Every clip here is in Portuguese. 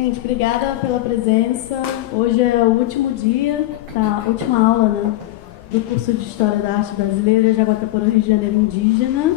Gente, obrigada pela presença. Hoje é o último dia, a última aula, né, do curso de História da Arte Brasileira, Jaguataporã, Rio de Janeiro Indígena.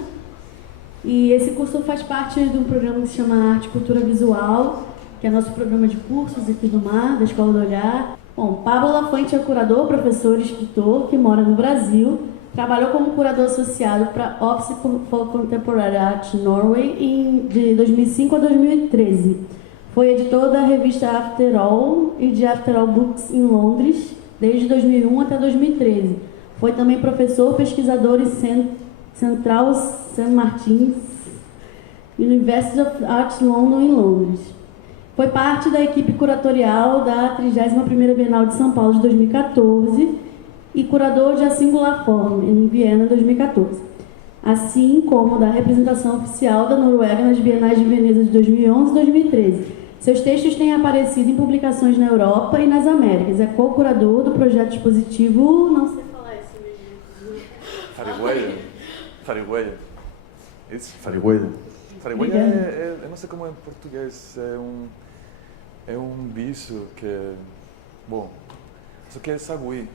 E esse curso faz parte de um programa que se chama Arte e Cultura Visual, que é nosso programa de cursos aqui do MAR, da Escola do Olhar. Bom, Pablo Lafuente é curador, professor e escritor que mora no Brasil. Trabalhou como curador associado para Office for Contemporary Art Norway de 2005 a 2013. Foi editor da revista After All e de After All Books em Londres, desde 2001 até 2013. Foi também professor, pesquisador em Central St. Martin's University of Arts London, em Londres. Foi parte da equipe curatorial da 31ª Bienal de São Paulo de 2014 e curador de A Singular Form, em Viena, 2014. Assim como da representação oficial da Noruega nas Bienais de Veneza de 2011 e 2013. Seus textos têm aparecido em publicações na Europa e nas Américas. É co-curador do projeto expositivo... Não sei falar isso mesmo. Farihuela. Isso? Farihuela. Farihuela eu não sei como é em português. É um bicho que... Bom, isso aqui é sagui.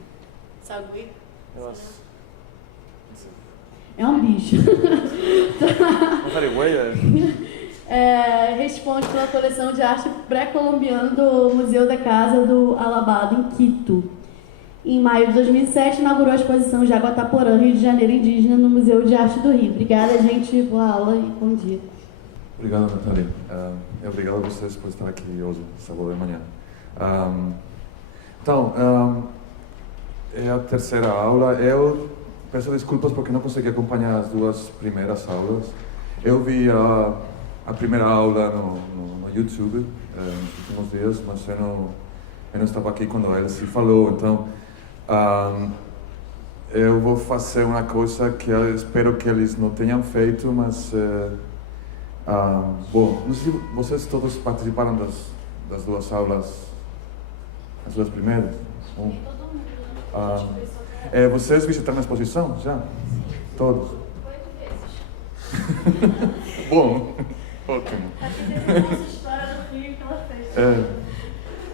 Sagui? Eu acho. É um bicho. Farihuela? Responde pela coleção de arte pré-colombiana do Museu da Casa do Alabado, em Quito. Em maio de 2007, inaugurou a exposição Jaguataporã, Rio de Janeiro Indígena, no Museu de Arte do Rio. Obrigada, gente, pela aula e bom dia. Obrigado, Natália. Obrigado a vocês por estar aqui hoje, sábado de manhã. É a terceira aula. Eu peço desculpas porque não consegui acompanhar as duas primeiras aulas. Eu vi a primeira aula no YouTube nos últimos dias, mas eu não estava aqui quando ele se falou. Então, eu vou fazer uma coisa que eu espero que eles não tenham feito, mas... bom, não sei se vocês todos participaram das duas aulas, as duas primeiras? Vocês visitaram a exposição já? Todos? 8 vezes. Bom, ótimo. Aqui tem a nossa história do Rio que ela fez.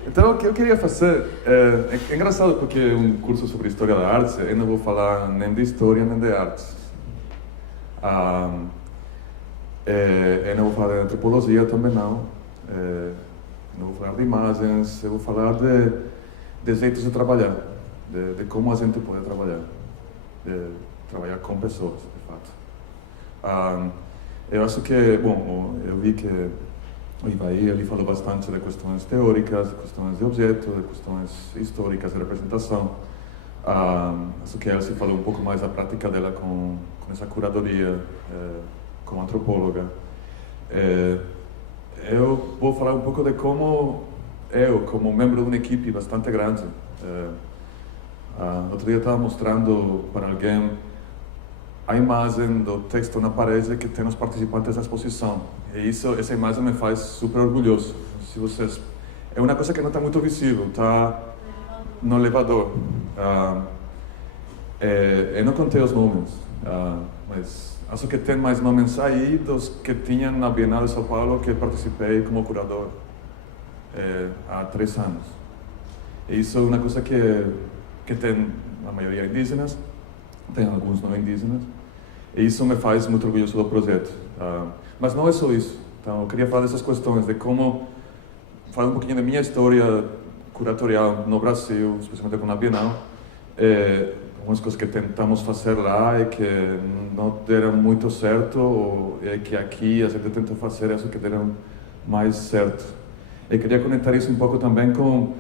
Então, o que eu queria fazer é engraçado porque é um curso sobre história da arte. Eu não vou falar nem de história nem de artes. Eu não vou falar de antropologia também não. Não vou falar de imagens. Eu vou falar de jeitos de trabalhar, de como a gente pode trabalhar, de trabalhar com pessoas, de fato. Eu acho que, bom, eu vi que o Ivaí, ele falou bastante de questões teóricas, de questões de objeto, de questões históricas de representação. Acho que ela se falou um pouco mais da prática dela com essa curadoria como antropóloga. Eu vou falar um pouco de como eu, como membro de uma equipe bastante grande, outro dia eu estava mostrando para alguém a imagem do texto na parede que tem os participantes da exposição. E essa imagem me faz super orgulhoso. Se vocês... É uma coisa que não está muito visível, está no elevador. Eu não contei os nomes, mas acho que tem mais nomes aí dos que tinham na Bienal de São Paulo que participei como curador há 3 anos. E isso é uma coisa que tem a maioria indígenas, tem alguns não indígenas, e isso me faz muito orgulhoso do projeto. Mas não é só isso. Então, eu queria falar dessas questões, de como falar um pouquinho da minha história curatorial no Brasil, especialmente com a Bienal, algumas coisas que tentamos fazer lá e que não deram muito certo, e que aqui a gente tenta fazer isso que deram mais certo. E queria conectar isso um pouco também com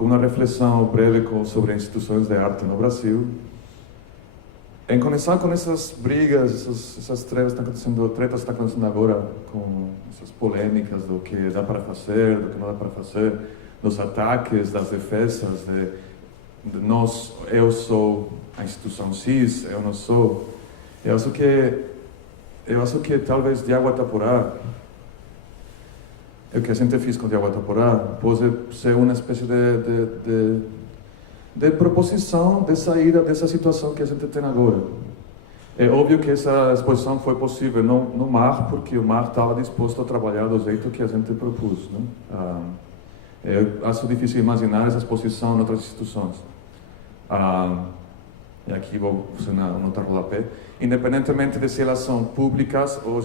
uma reflexão breve sobre instituições de arte no Brasil. Em conexão com essas brigas, essas tretas que estão acontecendo agora, com essas polêmicas do que dá para fazer, do que não dá para fazer, dos ataques, das defesas, de nós, eu sou a instituição cis, eu não sou. Eu acho que talvez Jaguataporã, o que a gente fez com Jaguataporã, pode ser uma espécie de proposição de saída dessa situação que a gente tem agora. É óbvio que essa exposição foi possível no MAR, porque o MAR estava disposto a trabalhar do jeito que a gente propôs, né? Eu acho difícil imaginar essa exposição em outras instituições. E aqui vou fazer nota rodapé. Independentemente de se elas são públicas ou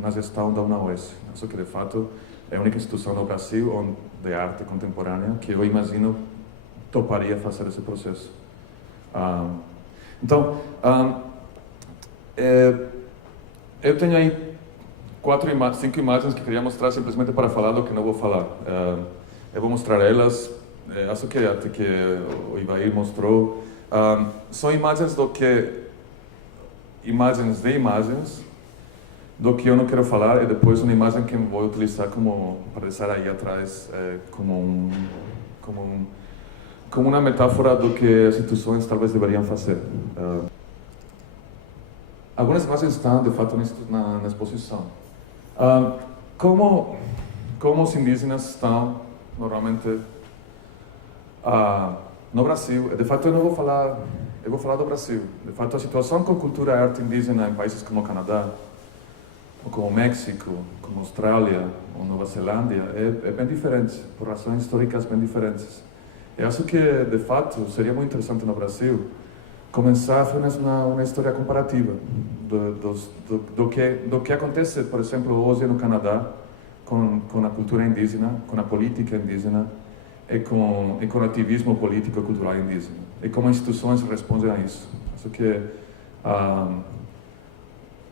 na gestão da UNAOS. Acho que, de fato, é a única instituição no Brasil de arte contemporânea que eu imagino toparia fazer esse processo. Então, eu tenho aí 5 imagens que queria mostrar simplesmente para falar do que não vou falar. Eu vou mostrar elas, acho que até que o Ivair mostrou. São imagens de imagens do que eu não quero falar, e depois uma imagem que eu vou utilizar para deixar aí atrás como uma metáfora do que as instituições talvez deveriam fazer. Algumas imagens estão, de fato, na exposição. Como os indígenas estão, normalmente, no Brasil. De fato, eu vou falar do Brasil. De fato, a situação com cultura e arte indígena em países como o Canadá, ou como o México, como a Austrália ou Nova Zelândia, é bem diferente, por razões históricas bem diferentes. Eu acho que, de fato, seria muito interessante no Brasil começar a fazer uma história comparativa do que acontece, por exemplo, hoje no Canadá com a cultura indígena, com a política indígena e com o ativismo político e cultural indígena. E como as instituições respondem a isso.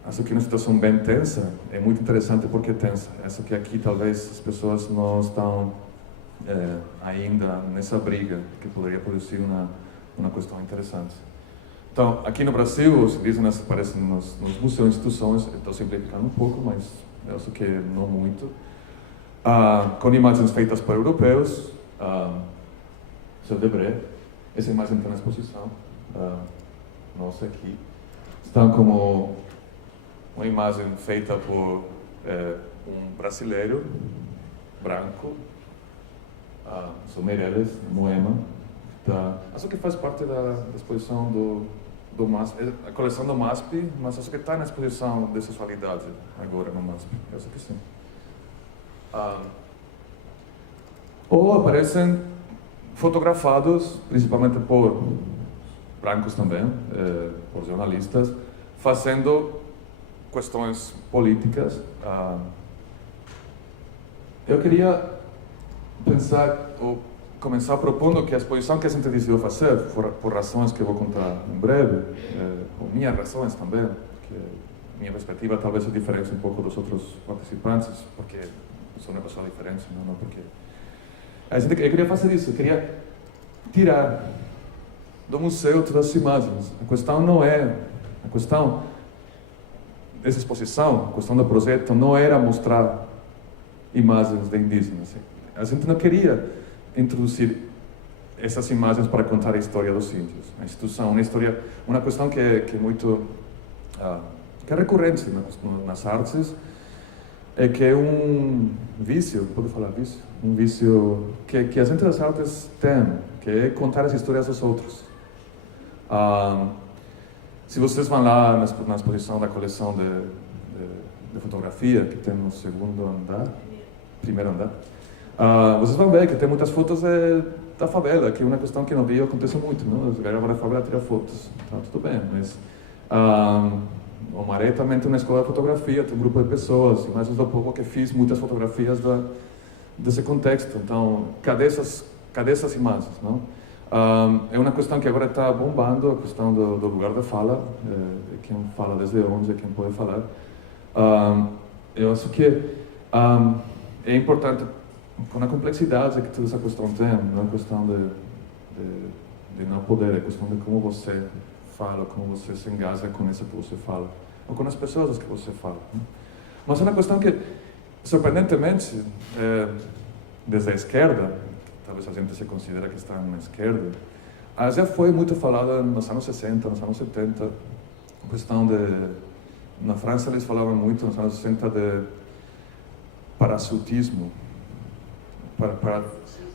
Acho que uma situação bem tensa, é muito interessante porque é tensa. Acho que aqui talvez as pessoas não estão ainda nessa briga que poderia produzir uma questão interessante. Então, aqui no Brasil, os indígenas aparecem nos museus e instituições, estou simplificando um pouco, mas eu acho que não muito, com imagens feitas por europeus, Seu Debré, essa imagem está na exposição, nossa aqui, estão como uma imagem feita por um brasileiro, branco, Sou Meirelles, Moema, acho que faz parte da exposição do MASP, a coleção do MASP, mas acho que está na exposição de sexualidade agora no MASP, eu acho que sim. Ou aparecem fotografados, principalmente por brancos também, por jornalistas, fazendo questões políticas. Eu queria começar propondo que a exposição que a gente decidiu fazer, por razões que eu vou contar em breve, ou minhas razões também, que minha perspectiva talvez se diferencie um pouco dos outros participantes, porque sou uma pessoa diferente, não porque... Eu queria fazer isso, eu queria tirar do museu todas as imagens. A questão não é... A questão dessa exposição, a questão do projeto, não era mostrar imagens de indígenas. A gente não queria introduzir essas imagens para contar a história dos índios. A instituição, uma questão que é muito que é recorrente nas artes, é que é um vício, pode falar vício? Um vício que a gente das artes tem, que é contar as histórias dos outros. Se vocês vão lá na exposição da coleção de fotografia, que tem no primeiro andar, vocês vão ver que tem muitas fotos da favela, que é uma questão que no Rio acontece muito, não? Os galera vão na favela tirar fotos, então tudo bem, mas o Maré também tem uma escola de fotografia, tem um grupo de pessoas, imagens do povo que fiz muitas fotografias desse contexto. Então, cadê essas imagens, não? É uma questão que agora está bombando, a questão do lugar de fala, quem fala desde onde, quem pode falar. Eu acho que é importante, com a complexidade que toda essa questão tem, não é uma questão de não poder, é questão de como você fala, como você se engaja com isso que você fala, ou com as pessoas que você fala. Mas é uma questão que, surpreendentemente, desde a esquerda, talvez a gente se considera que está na esquerda, já foi muito falada nos anos 60, nos anos 70, a questão na França eles falavam muito nos anos 60 de parachutismo,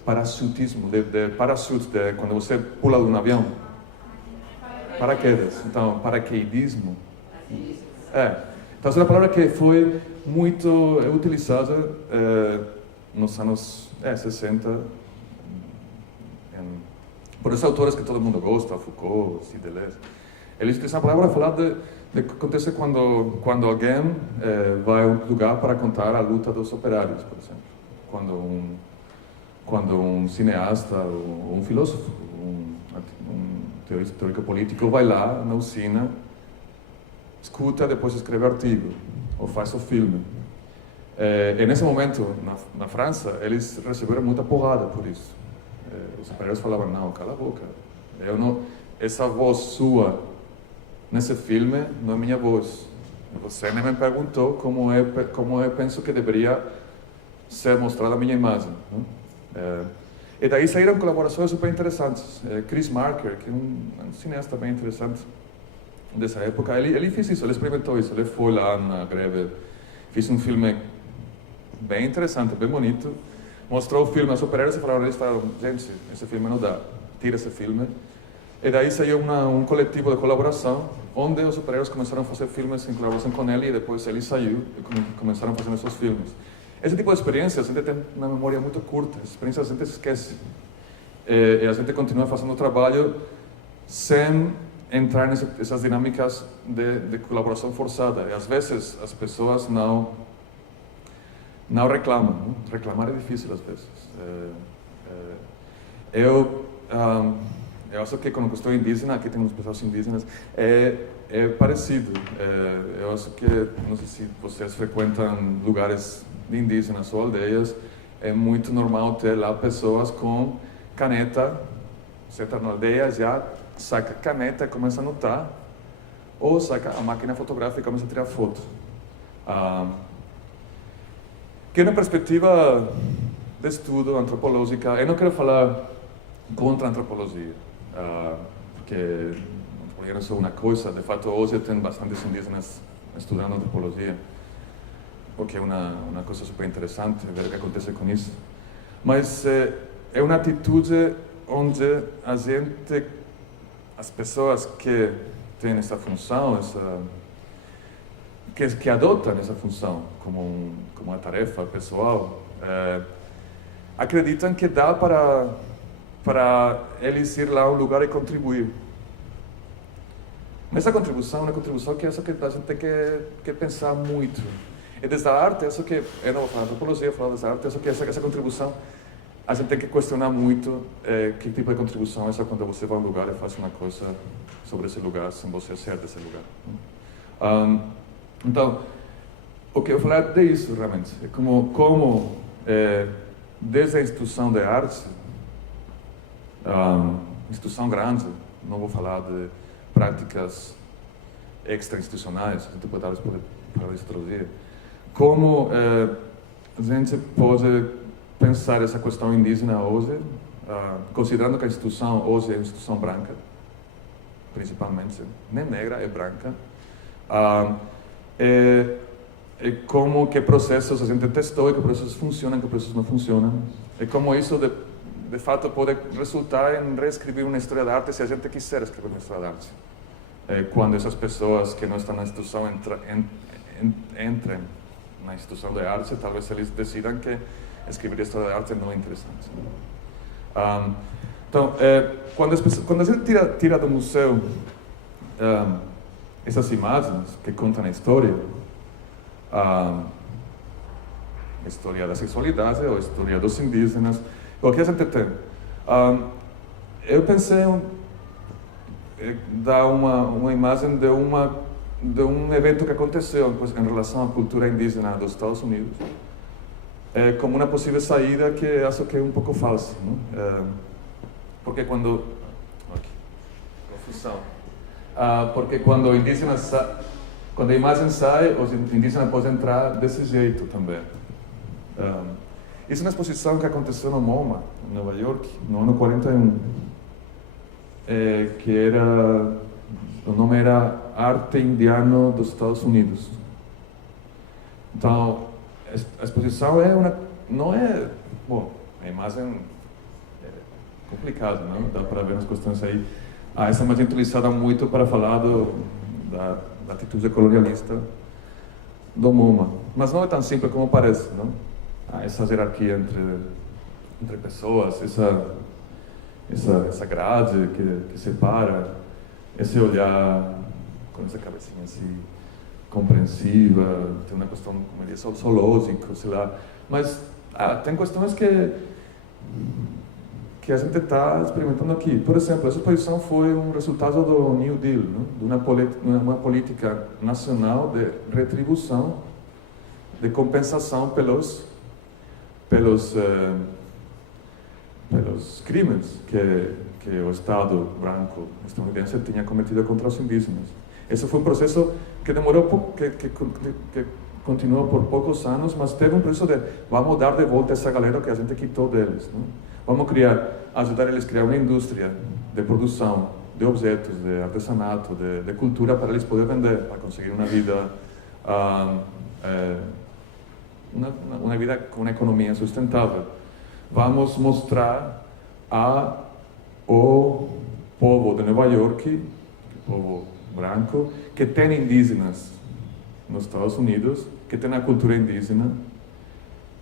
parachutismo, de parachute, quando você pula de um avião, paraquedas, então paraquedismo. Então essa é uma palavra que foi muito utilizada nos anos 60, por esses autores que todo mundo gosta, Foucault, Deleuze. Eles utilizam a palavra para falar de que acontece quando alguém vai a um lugar para contar a luta dos operários, por exemplo. Quando um cineasta ou um filósofo, um teórico político vai lá na usina, escuta, depois escreve artigo, ou faz o filme. E nesse momento, na França, eles receberam muita porrada por isso. Os operários falavam, não, cala a boca. Essa voz sua nesse filme não é minha voz. Você nem me perguntou como eu penso que deveria ser mostrada a minha imagem. E daí saíram colaborações super interessantes. Chris Marker, que é um cineasta bem interessante dessa época, ele fez isso, ele experimentou isso. Ele foi lá na greve, fez um filme bem interessante, bem bonito. Mostrou o filme aos operários e falaram, gente, esse filme não dá, tira esse filme. E daí saiu um coletivo de colaboração, onde os operários começaram a fazer filmes em colaboração com ele, e depois ele saiu e começaram a fazer esses filmes. Esse tipo de experiência a gente tem uma memória muito curta, essa experiência a gente esquece. E a gente continua fazendo o trabalho sem entrar nessas dinâmicas de colaboração forçada. E às vezes as pessoas não reclamam. Não? Reclamar é difícil às vezes. Eu acho que quando eu estou indígena, aqui temos pessoas indígenas, é parecido. Eu acho que, não sei se vocês frequentam lugares de indígenas ou aldeias, é muito normal ter lá pessoas com caneta. Você está na aldeia, já saca a caneta e começa a anotar, ou saca a máquina fotográfica e começa a tirar foto. Que na perspectiva de estudo antropológica, eu não quero falar contra a antropologia, porque a antropologia não é só uma coisa. De fato, hoje tem bastantes indígenas estudando antropologia, porque é uma coisa super interessante ver o que acontece com isso. Mas é uma atitude onde as pessoas que têm essa função, que adotam essa função como uma tarefa pessoal, acreditam que dá para eles ir lá a um lugar e contribuir. Mas essa contribuição é uma contribuição que a gente tem que pensar muito. E desde a arte, eu não vou falar de antropologia, eu vou falar dessa arte, essa contribuição, a gente tem que questionar muito que tipo de contribuição é essa quando você vai a um lugar e faz uma coisa sobre esse lugar, sem você ser desse lugar. Então, o que eu vou falar é isso, realmente. É como desde a instituição de arte, instituição grande, não vou falar de práticas extra-institucionais, a gente pode falar isso outro dia, como a gente pode pensar essa questão indígena hoje, considerando que a instituição hoje é uma instituição branca, principalmente, nem negra, é branca, e como que processos a gente testou, e que processos funcionam, que processos não funcionam, e como isso de fato pode resultar em reescrever uma história da arte se a gente quiser escrever uma história da arte. Quando essas pessoas que não estão na instituição entrem na instituição de arte, talvez eles decidam que escrever história de arte não é interessante. Então, quando a gente tira do museu essas imagens que contam a história da sexualidade ou a história dos indígenas, o que a gente tem? Eu pensei em dar uma imagem de um evento que aconteceu em relação à cultura indígena dos Estados Unidos, como uma possível saída que acho que é um pouco falsa, não? Porque quando quando a imagem sai, os indígenas podem entrar desse jeito também. Isso é uma exposição que aconteceu no MoMA, em Nova York, no ano 41, o nome era Arte Indiano dos Estados Unidos. Então, a exposição não é, bom, a imagem é complicada, não? Dá para ver as questões aí. Essa imagem é utilizada muito para falar da atitude colonialista do MoMA, mas não é tão simples como parece, não? essa hierarquia entre pessoas, essa grade que separa, esse olhar com essa cabecinha assim compreensiva, tem uma questão, como ele diz, zoológica, sei lá, mas tem questões que a gente está experimentando aqui. Por exemplo, essa exposição foi um resultado do New Deal, né? De uma política nacional de retribuição, de compensação pelos crimes que o Estado branco estadunidense tinha cometido contra os indígenas. Esse foi um processo que demorou que continuou por poucos anos, mas teve um processo de vamos dar de volta essa galera que a gente quitou deles, né? Vamos ajudar eles a criar uma indústria de produção de objetos, de artesanato, de cultura para eles poderem vender, para conseguir uma vida uma vida com uma economia sustentável. Vamos mostrar ao povo de Nova York, o povo branco, que tem indígenas nos Estados Unidos, que tem a cultura indígena,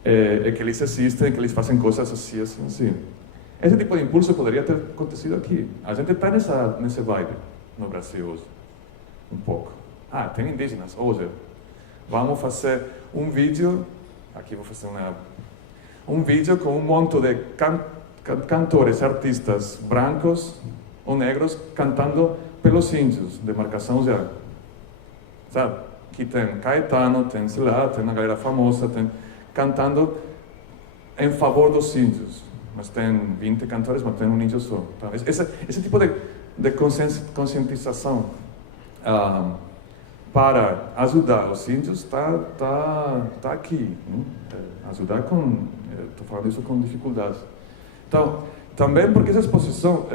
e que eles existem, que eles fazem coisas assim, assim, assim. Esse tipo de impulso poderia ter acontecido aqui. A gente está nesse vibe no Brasil hoje, um pouco. Tem indígenas, hoje. Vamos fazer um vídeo, aqui vou fazer um vídeo com um monte de cantores, artistas brancos ou negros cantando pelos índios, de marcação já. Sabe? Aqui tem Caetano, tem, sei lá, tem uma galera famosa, cantando em favor dos índios. Mas tem 20 cantores, mas tem um índio só. Então, esse tipo de conscientização para ajudar os índios está aqui. Né? Ajudar estou falando isso com dificuldades. Então, também porque essa exposição,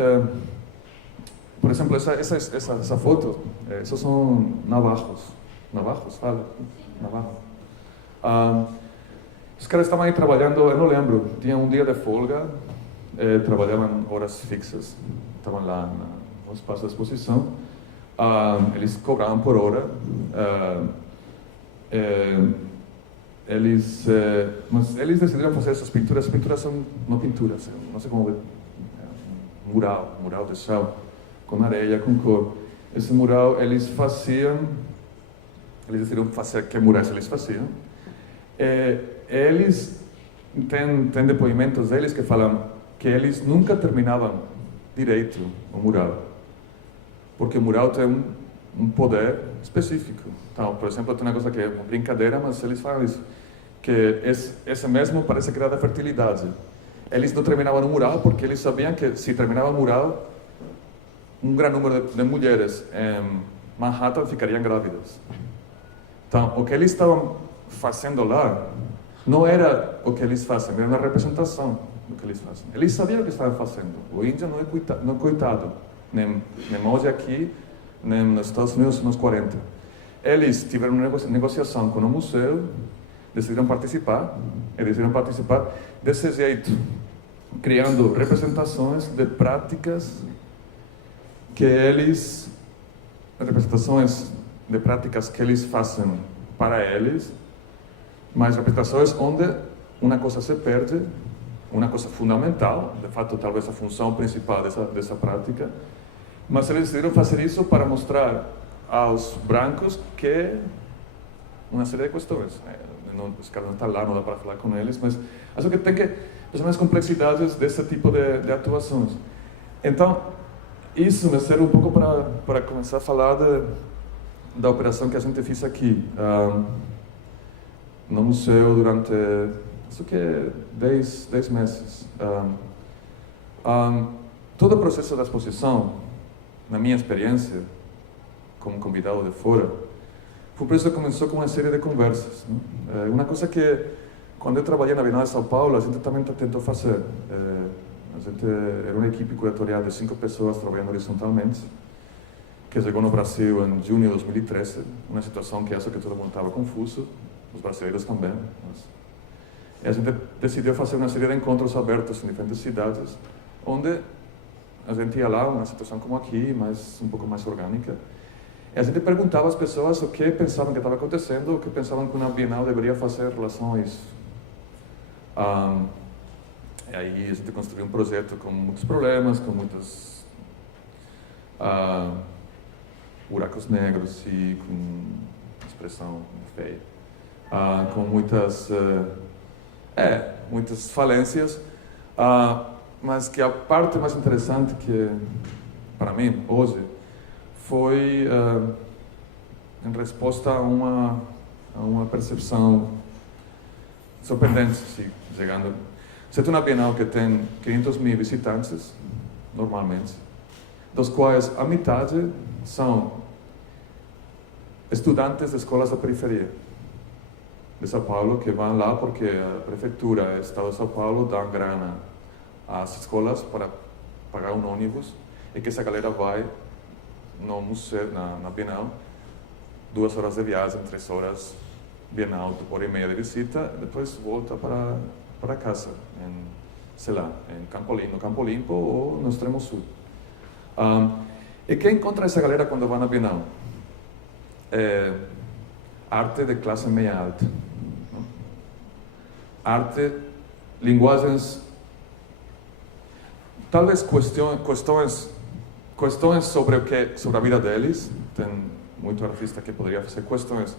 por exemplo, essa foto, esses são navajos. Navajos, fala? Navajo. Os caras estavam aí trabalhando, eu não lembro, tinha um dia de folga, trabalhavam horas fixas, estavam lá no espaço da exposição, eles cobravam por hora, mas eles decidiram fazer essas pinturas. As pinturas são não pinturas, não sei como, mural de chão, com areia, com cor. Esse mural eles decidiram fazer, que murais eles faziam. Eles têm depoimentos deles que falam que eles nunca terminavam direito o mural, porque o mural tem um poder específico. Então, por exemplo, tem uma coisa que é uma brincadeira, mas eles falam isso, que esse mesmo parece que era da fertilidade. Eles não terminavam o mural porque eles sabiam que se terminava o mural, um grande número de mulheres em Manhattan ficariam grávidas. Então, o que eles estavam fazendo lá não era o que eles fazem, era uma representação do que eles fazem. Eles sabiam o que estavam fazendo. O índio não é coitado, nem hoje aqui, nem nos Estados Unidos nos 40. Eles tiveram uma negociação com o museu, decidiram participar desse jeito, criando representações de práticas que eles fazem para eles, mas representações onde uma coisa se perde, uma coisa fundamental, de fato talvez a função principal dessa prática, mas eles decidiram fazer isso para mostrar aos brancos que uma série de questões, né? Os caras não estão lá, não dá para falar com eles, mas acho que tem que pensar nas complexidades desse tipo de atuações. Então, isso me serve um pouco para começar a falar da operação que a gente fez aqui no museu durante, acho que 10 meses. Todo o processo da exposição, na minha experiência, como convidado de fora, foi um processo que começou com uma série de conversas. Né? Uma coisa que, quando eu trabalhei na Bienal de São Paulo, a gente também tentou fazer. A gente era uma equipe curatorial de 5 pessoas trabalhando horizontalmente, que chegou no Brasil em junho de 2013, uma situação que acho que todo mundo estava confuso, os brasileiros também. E a gente decidiu fazer uma série de encontros abertos em diferentes cidades, onde a gente ia lá, uma situação como aqui, mas um pouco mais orgânica. E a gente perguntava às pessoas o que pensavam que estava acontecendo, o que pensavam que uma Bienal deveria fazer em relação a isso. E aí a gente construiu um projeto com muitos problemas, com muitos buracos negros e com expressão feia, com muitas falências, mas que a parte mais interessante que para mim hoje foi em resposta a uma percepção surpreendente, chegando. Você tem uma Bienal que tem 500.000 visitantes, normalmente, dos quais a metade são estudantes de escolas da periferia de São Paulo, que vão lá porque a prefeitura e o Estado de São Paulo dão grana às escolas para pagar um ônibus, e que essa galera vai no museu, na Bienal, 2 horas de viagem, 3 horas, Bienal, 1h30 de visita, depois volta para casa, sei lá, no Campo Limpo ou no extremo sul. E quem encontra essa galera quando vai na Bienal? Arte de classe meia alta. Não? Arte, linguagens, talvez questões sobre sobre a vida deles. Tem muito artista que poderia fazer questões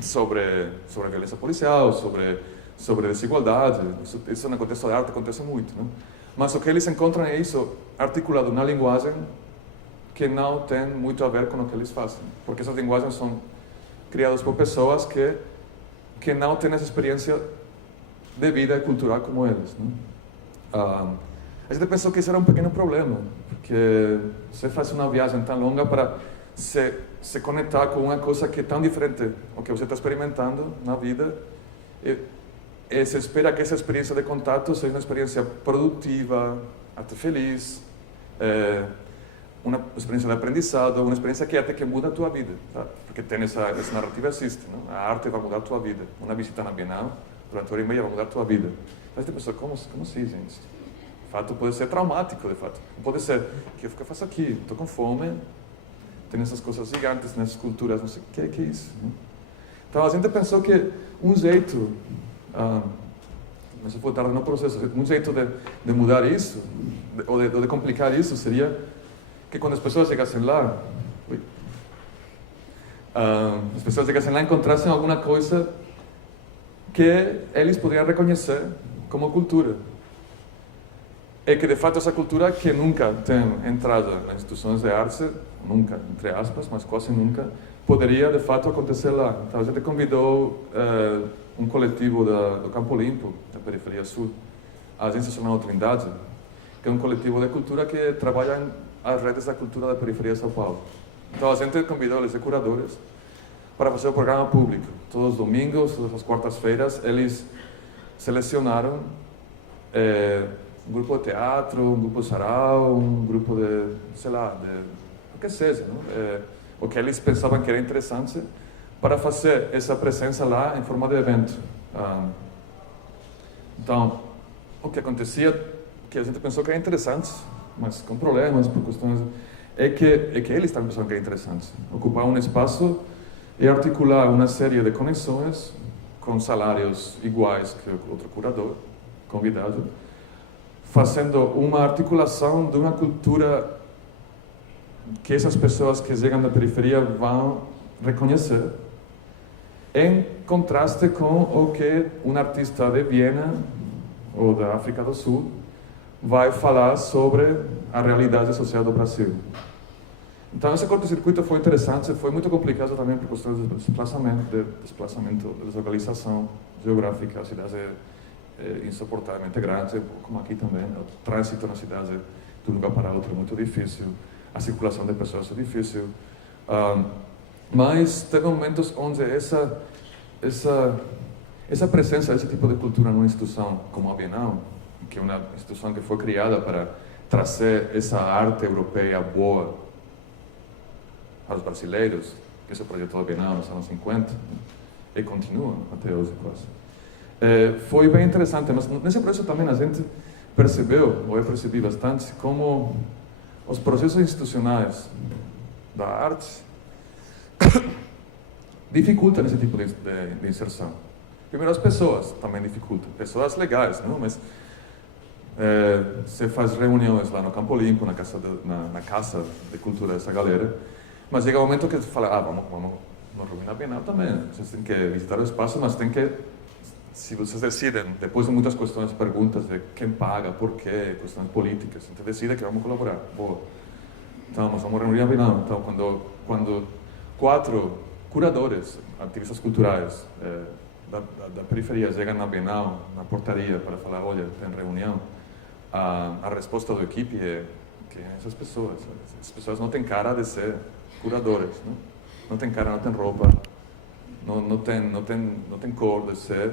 sobre a violência policial, sobre desigualdade. Isso no contexto da arte acontece muito, não? Mas o que eles encontram é isso articulado na linguagem que não tem muito a ver com o que eles fazem, porque essas linguagens são criadas por pessoas que não têm essa experiência de vida cultural como eles, não? A gente pensou que isso era um pequeno problema, porque você faz uma viagem tão longa para se conectar com uma coisa que é tão diferente do que você está experimentando na vida, e se espera que essa experiência de contato seja uma experiência produtiva, até feliz, uma experiência de aprendizado, uma experiência que até que muda a tua vida, tá? Porque tem essa narrativa existe, não? A arte vai mudar a tua vida. Uma visita na Bienal, durante 1h30 vai mudar a tua vida. Mas tem pessoas, como assim, gente? De fato, pode ser traumático, de fato. Pode ser, o que eu faço aqui? Estou com fome, tem essas coisas gigantes, nessas culturas, não sei o que é isso, não? Então a gente pensou que um jeito, mas eu vou tardar no processo, um jeito de mudar isso, ou de complicar isso, seria que quando as pessoas chegassem lá, encontrassem alguma coisa que eles poderiam reconhecer como cultura. E que, de fato, essa cultura que nunca tem entrada nas instituições de arte, nunca, entre aspas, mas quase nunca, poderia, de fato, acontecer lá. Então, a gente convidou um coletivo do Campo Limpo, da periferia sul, a Agência Nacional Trindade, que é um coletivo de cultura que trabalha as redes da cultura da periferia de São Paulo. Então a gente convidou eles de curadores para fazer o programa público. Todos os domingos, todas as quartas-feiras, eles selecionaram um grupo de teatro, um grupo de sarau, um grupo de, sei lá, o que seja, não? O que eles pensavam que era interessante para fazer essa presença lá em forma de evento. Então, o que acontecia, que a gente pensou que era interessante, mas com problemas, por questões, é que eles também pensaram que era interessante. Ocupar um espaço e articular uma série de conexões com salários iguais que outro curador, convidado, fazendo uma articulação de uma cultura que essas pessoas que chegam da periferia vão reconhecer, em contraste com o que um artista de Viena ou da África do Sul vai falar sobre a realidade social do Brasil. Então, esse corto-circuito foi interessante, foi muito complicado também por questões de desplacamento, de deslocalização geográfica. A cidade é insuportavelmente grande, como aqui também. O trânsito na cidade, de um lugar para outro, é muito difícil. A circulação de pessoas é difícil. Mas teve momentos onde essa presença desse tipo de cultura numa instituição como a Bienal, que é uma instituição que foi criada para trazer essa arte europeia boa para os brasileiros, que se projetou a Bienal nos anos 50, e continua até hoje quase. Foi bem interessante, mas nesse processo também a gente percebeu, ou eu percebi bastante, como os processos institucionais da arte dificultam esse tipo de inserção. Primeiro as pessoas também dificultam, pessoas legais, não? Mas você faz reuniões lá no Campo Limpo, na casa de cultura dessa galera, mas chega um momento que você fala, vamos nos reunir na Bienal também, vocês têm que visitar o espaço, mas tem que, se vocês decidem, depois de muitas questões, perguntas de quem paga, por quê, questões políticas, então decide que vamos colaborar, boa. Então, nós vamos reunir na Bienal. Então, quando 4 curadores, ativistas culturais da periferia chegam na Bienal, na portaria, para falar, olha, tem reunião, a resposta da equipe é que essas pessoas não têm cara de ser curadoras, não tem cara, não tem roupa, não tem cor de ser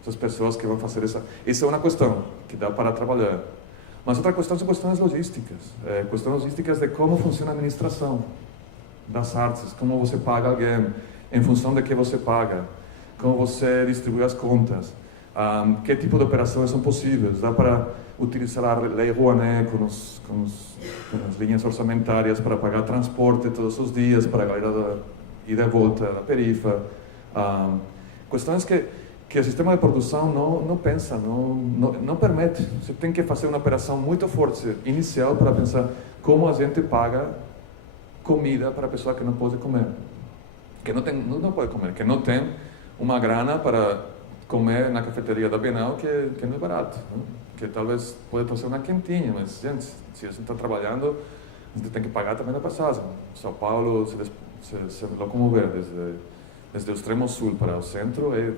essas pessoas que vão fazer essa. Isso é uma questão que dá para trabalhar. Mas outra questão são questões logísticas, questões logísticas de como funciona a administração das artes, como você paga alguém, em função de que você paga, como você distribui as contas, que tipo de operações são possíveis, dá para utilizar a lei Rouanet com as linhas orçamentárias para pagar transporte todos os dias para a galera ida e volta da perifa, questões que o sistema de produção não pensa, não permite. Você tem que fazer uma operação muito forte inicial para pensar como a gente paga comida para a pessoa que não pode comer, que não pode comer, que não tem uma grana para comer na cafeteria da Bienal, que não é barato, né? Que talvez pode trazer uma quentinha, mas, gente, se a gente está trabalhando, a gente tem que pagar também a passagem. São Paulo, se locomover desde o extremo sul para o centro é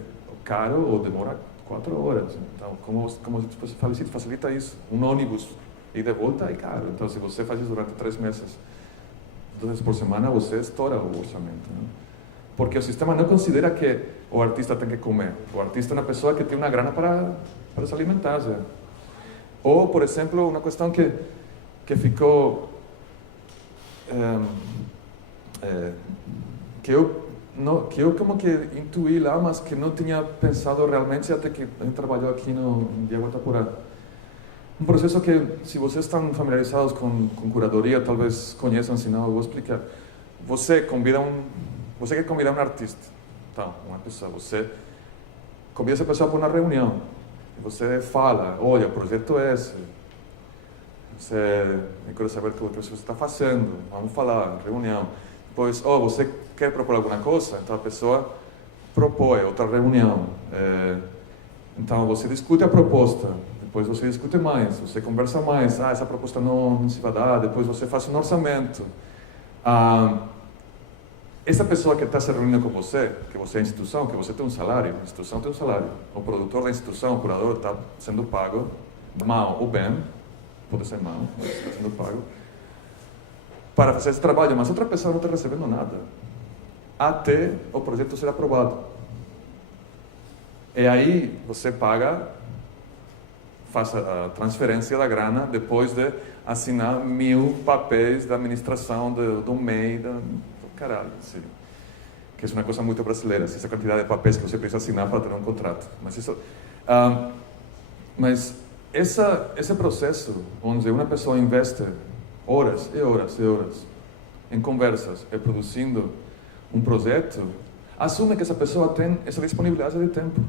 caro ou demora 4 horas. Então, como você facilita isso? Um ônibus e de volta é caro. Então, se você faz isso durante 3 meses, 2 vezes por semana, você estoura o orçamento, né? Porque o sistema não considera que o artista tem que comer. O artista é uma pessoa que tem uma grana para se alimentar. Já. Ou, por exemplo, uma questão que ficou... que eu como que intuí lá, mas que não tinha pensado realmente até que a gente trabalhou aqui no Jaguatapurá. Um processo que, se vocês estão familiarizados com curadoria, talvez conheçam, se não eu vou explicar. Você quer convidar um artista, então, uma pessoa, você convida essa pessoa para uma reunião, e você fala, olha, o projeto é esse, eu quero saber o que você está fazendo, vamos falar, reunião. Depois, você quer propor alguma coisa? Então a pessoa propõe outra reunião. Então você discute a proposta, depois você discute mais, você conversa mais, essa proposta não se vai dar, depois você faz um orçamento. Essa pessoa que está se reunindo com você, que você é instituição, que você tem um salário, a instituição tem um salário, o produtor da instituição, o curador, está sendo pago, mal ou bem, pode ser mal, mas está sendo pago, para fazer esse trabalho, mas outra pessoa não está recebendo nada, até o projeto ser aprovado. E aí você paga, faz a transferência da grana, depois de assinar 1000 papéis da administração do MEI, do caralho, sim. Que é uma coisa muito brasileira, essa quantidade de papéis que você precisa assinar para ter um contrato. Mas esse processo, onde uma pessoa investe horas e horas e horas em conversas e produzindo um projeto, assume que essa pessoa tem essa disponibilidade de tempo.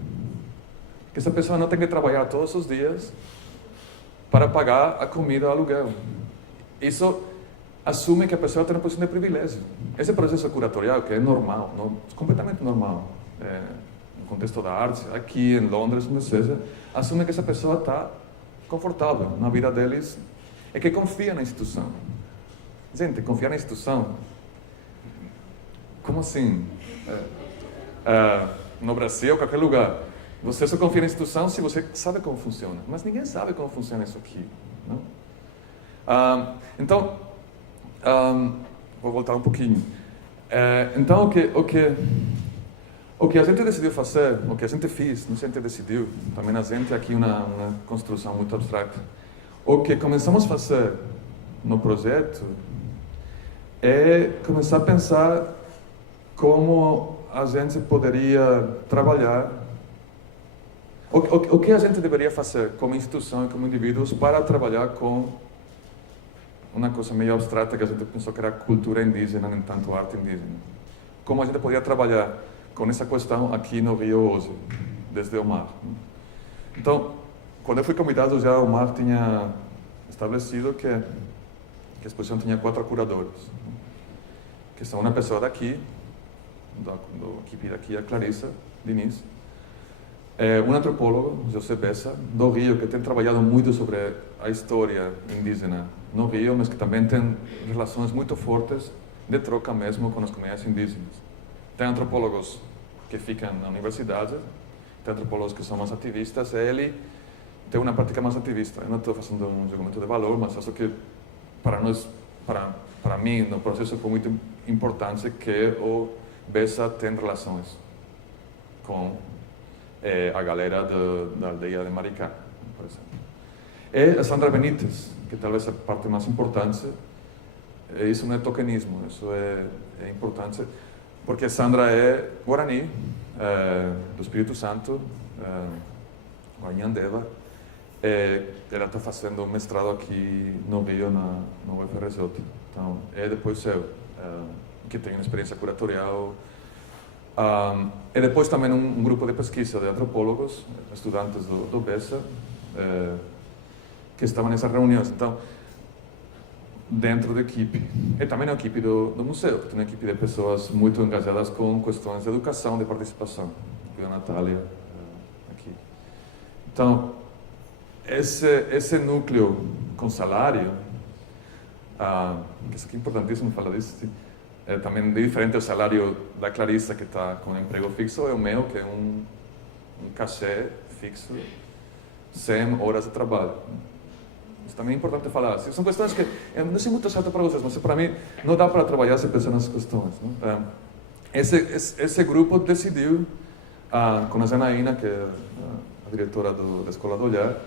Que essa pessoa não tem que trabalhar todos os dias para pagar a comida, o aluguel. Isso assume que a pessoa tem uma posição de privilégio. Esse processo curatorial, que é normal, completamente normal, no contexto da arte, aqui em Londres, onde seja, assume que essa pessoa está confortável na vida deles e que confia na instituição. Gente, confiar na instituição? Como assim? No Brasil, qualquer lugar. Você só confia na instituição se você sabe como funciona. Mas ninguém sabe como funciona isso aqui. Não? Então, vou voltar um pouquinho. Então, o que a gente decidiu fazer, o que a gente fez, não sei se a gente decidiu, também a gente aqui uma construção muito abstrata. O que começamos a fazer no projeto é começar a pensar como a gente poderia trabalhar, o que a gente deveria fazer como instituição e como indivíduos para trabalhar com uma coisa meio abstrata que a gente pensou que era cultura indígena, nem tanto arte indígena. Como a gente poderia trabalhar com essa questão aqui no Rio hoje. desde o mar. Então, quando eu fui convidado, já o mar tinha estabelecido que a exposição tinha 4 curadores, que são uma pessoa daqui, da equipe daqui, a Clarissa Diniz, um antropólogo, José Bessa, do Rio, que tem trabalhado muito sobre a história indígena no Rio, mas que também tem relações muito fortes de troca mesmo com as comunidades indígenas. Tem antropólogos que ficam na universidade, tem antropólogos que são mais ativistas, ele tem uma prática mais ativista. Eu não estou fazendo um julgamento de valor, mas acho que para nós, para mim, no processo foi muito importante que o Bessa tem relações com a galera da aldeia de Maricá, por exemplo. E a Sandra Benítez, que talvez a parte mais importante, isso não é tokenismo, isso é importante, porque Sandra é guarani, do Espírito Santo, Guanhandeva. Ela está fazendo um mestrado aqui no Rio, no UFRJ. Então, depois eu, que tenho experiência curatorial. E depois também um grupo de pesquisa de antropólogos, estudantes do Bessa, que estavam nessas reuniões. Então, dentro da equipe. E também a equipe do museu, que tem uma equipe de pessoas muito engajadas com questões de educação, de participação. A Natália aqui. Então, esse núcleo com salário, que isso aqui é importantíssimo falar disso, é também diferente do salário da Clarissa, que está com um emprego fixo, é o meu, que é um cachê fixo, 100 horas de trabalho. Isso também é importante falar. São questões que, eu não sei muito certo para vocês, mas para mim não dá para trabalhar sem pensar nessas questões. Não? Esse grupo decidiu, com a Janaína, que é a diretora da Escola do Olhar,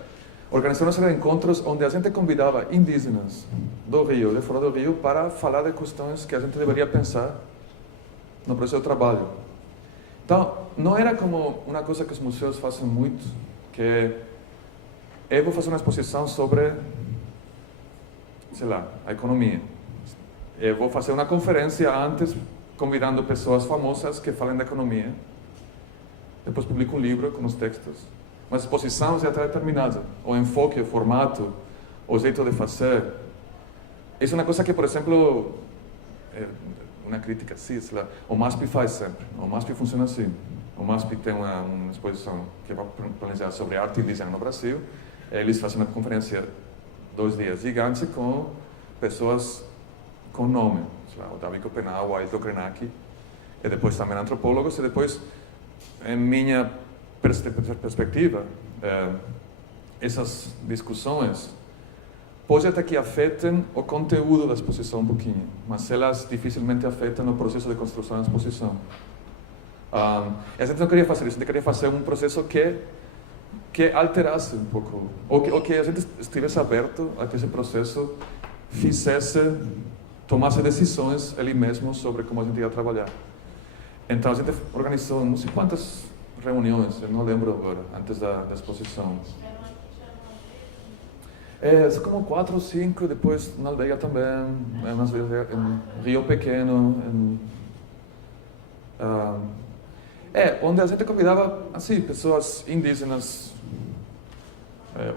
organizou uma série de encontros onde a gente convidava indígenas do Rio, de fora do Rio, para falar de questões que a gente deveria pensar no processo de trabalho. Então, não era como uma coisa que os museus fazem muito, que eu vou fazer uma exposição sobre, sei lá, a economia. Eu vou fazer uma conferência antes, convidando pessoas famosas que falem da economia. Depois publico um livro com os textos. Mas a exposição já está determinada. O enfoque, o formato, o jeito de fazer. Isso é uma coisa que, por exemplo, uma crítica assim, sei lá, o MASP faz sempre. O MASP funciona assim. O MASP tem uma exposição que vai planejar sobre arte indígena no Brasil. Eles fazem uma conferência 2 dias gigante com pessoas com nome. Sei lá, o David Copenau, o Ailton Krenak, e depois também antropólogos, e depois, em minha perspectiva, essas discussões pode até que afetem o conteúdo da exposição um pouquinho, mas elas dificilmente afetam o processo de construção da exposição. A gente não queria fazer isso, a gente queria fazer um processo que alterasse um pouco, ou que a gente estivesse aberto a que esse processo tomasse decisões ele mesmo sobre como a gente ia trabalhar. Então a gente organizou não sei quantas reuniões, eu não lembro agora, antes da exposição. São como 4 ou 5, depois na aldeia também, em Rio Pequeno, onde a gente convidava, assim, pessoas indígenas,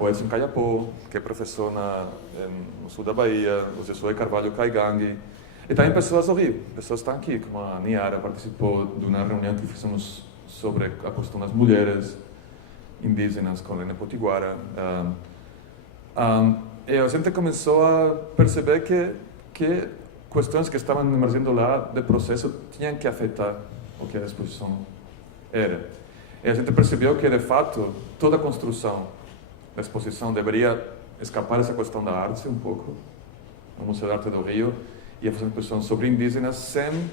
o Edson Caiapó, que é professor no sul da Bahia, o Josué Carvalho Caigangue, e também pessoas do Rio, pessoas que estão aqui, como a Niara participou de uma reunião que fizemos sobre a questão das mulheres indígenas com Lene Potiguara. E a gente começou a perceber que questões que estavam emergindo lá de processo tinham que afetar o que a exposição era. E a gente percebeu que, de fato, toda a construção da exposição deveria escapar dessa questão da arte um pouco, no Museu de Arte do Rio, e fazer uma exposição sobre indígenas sem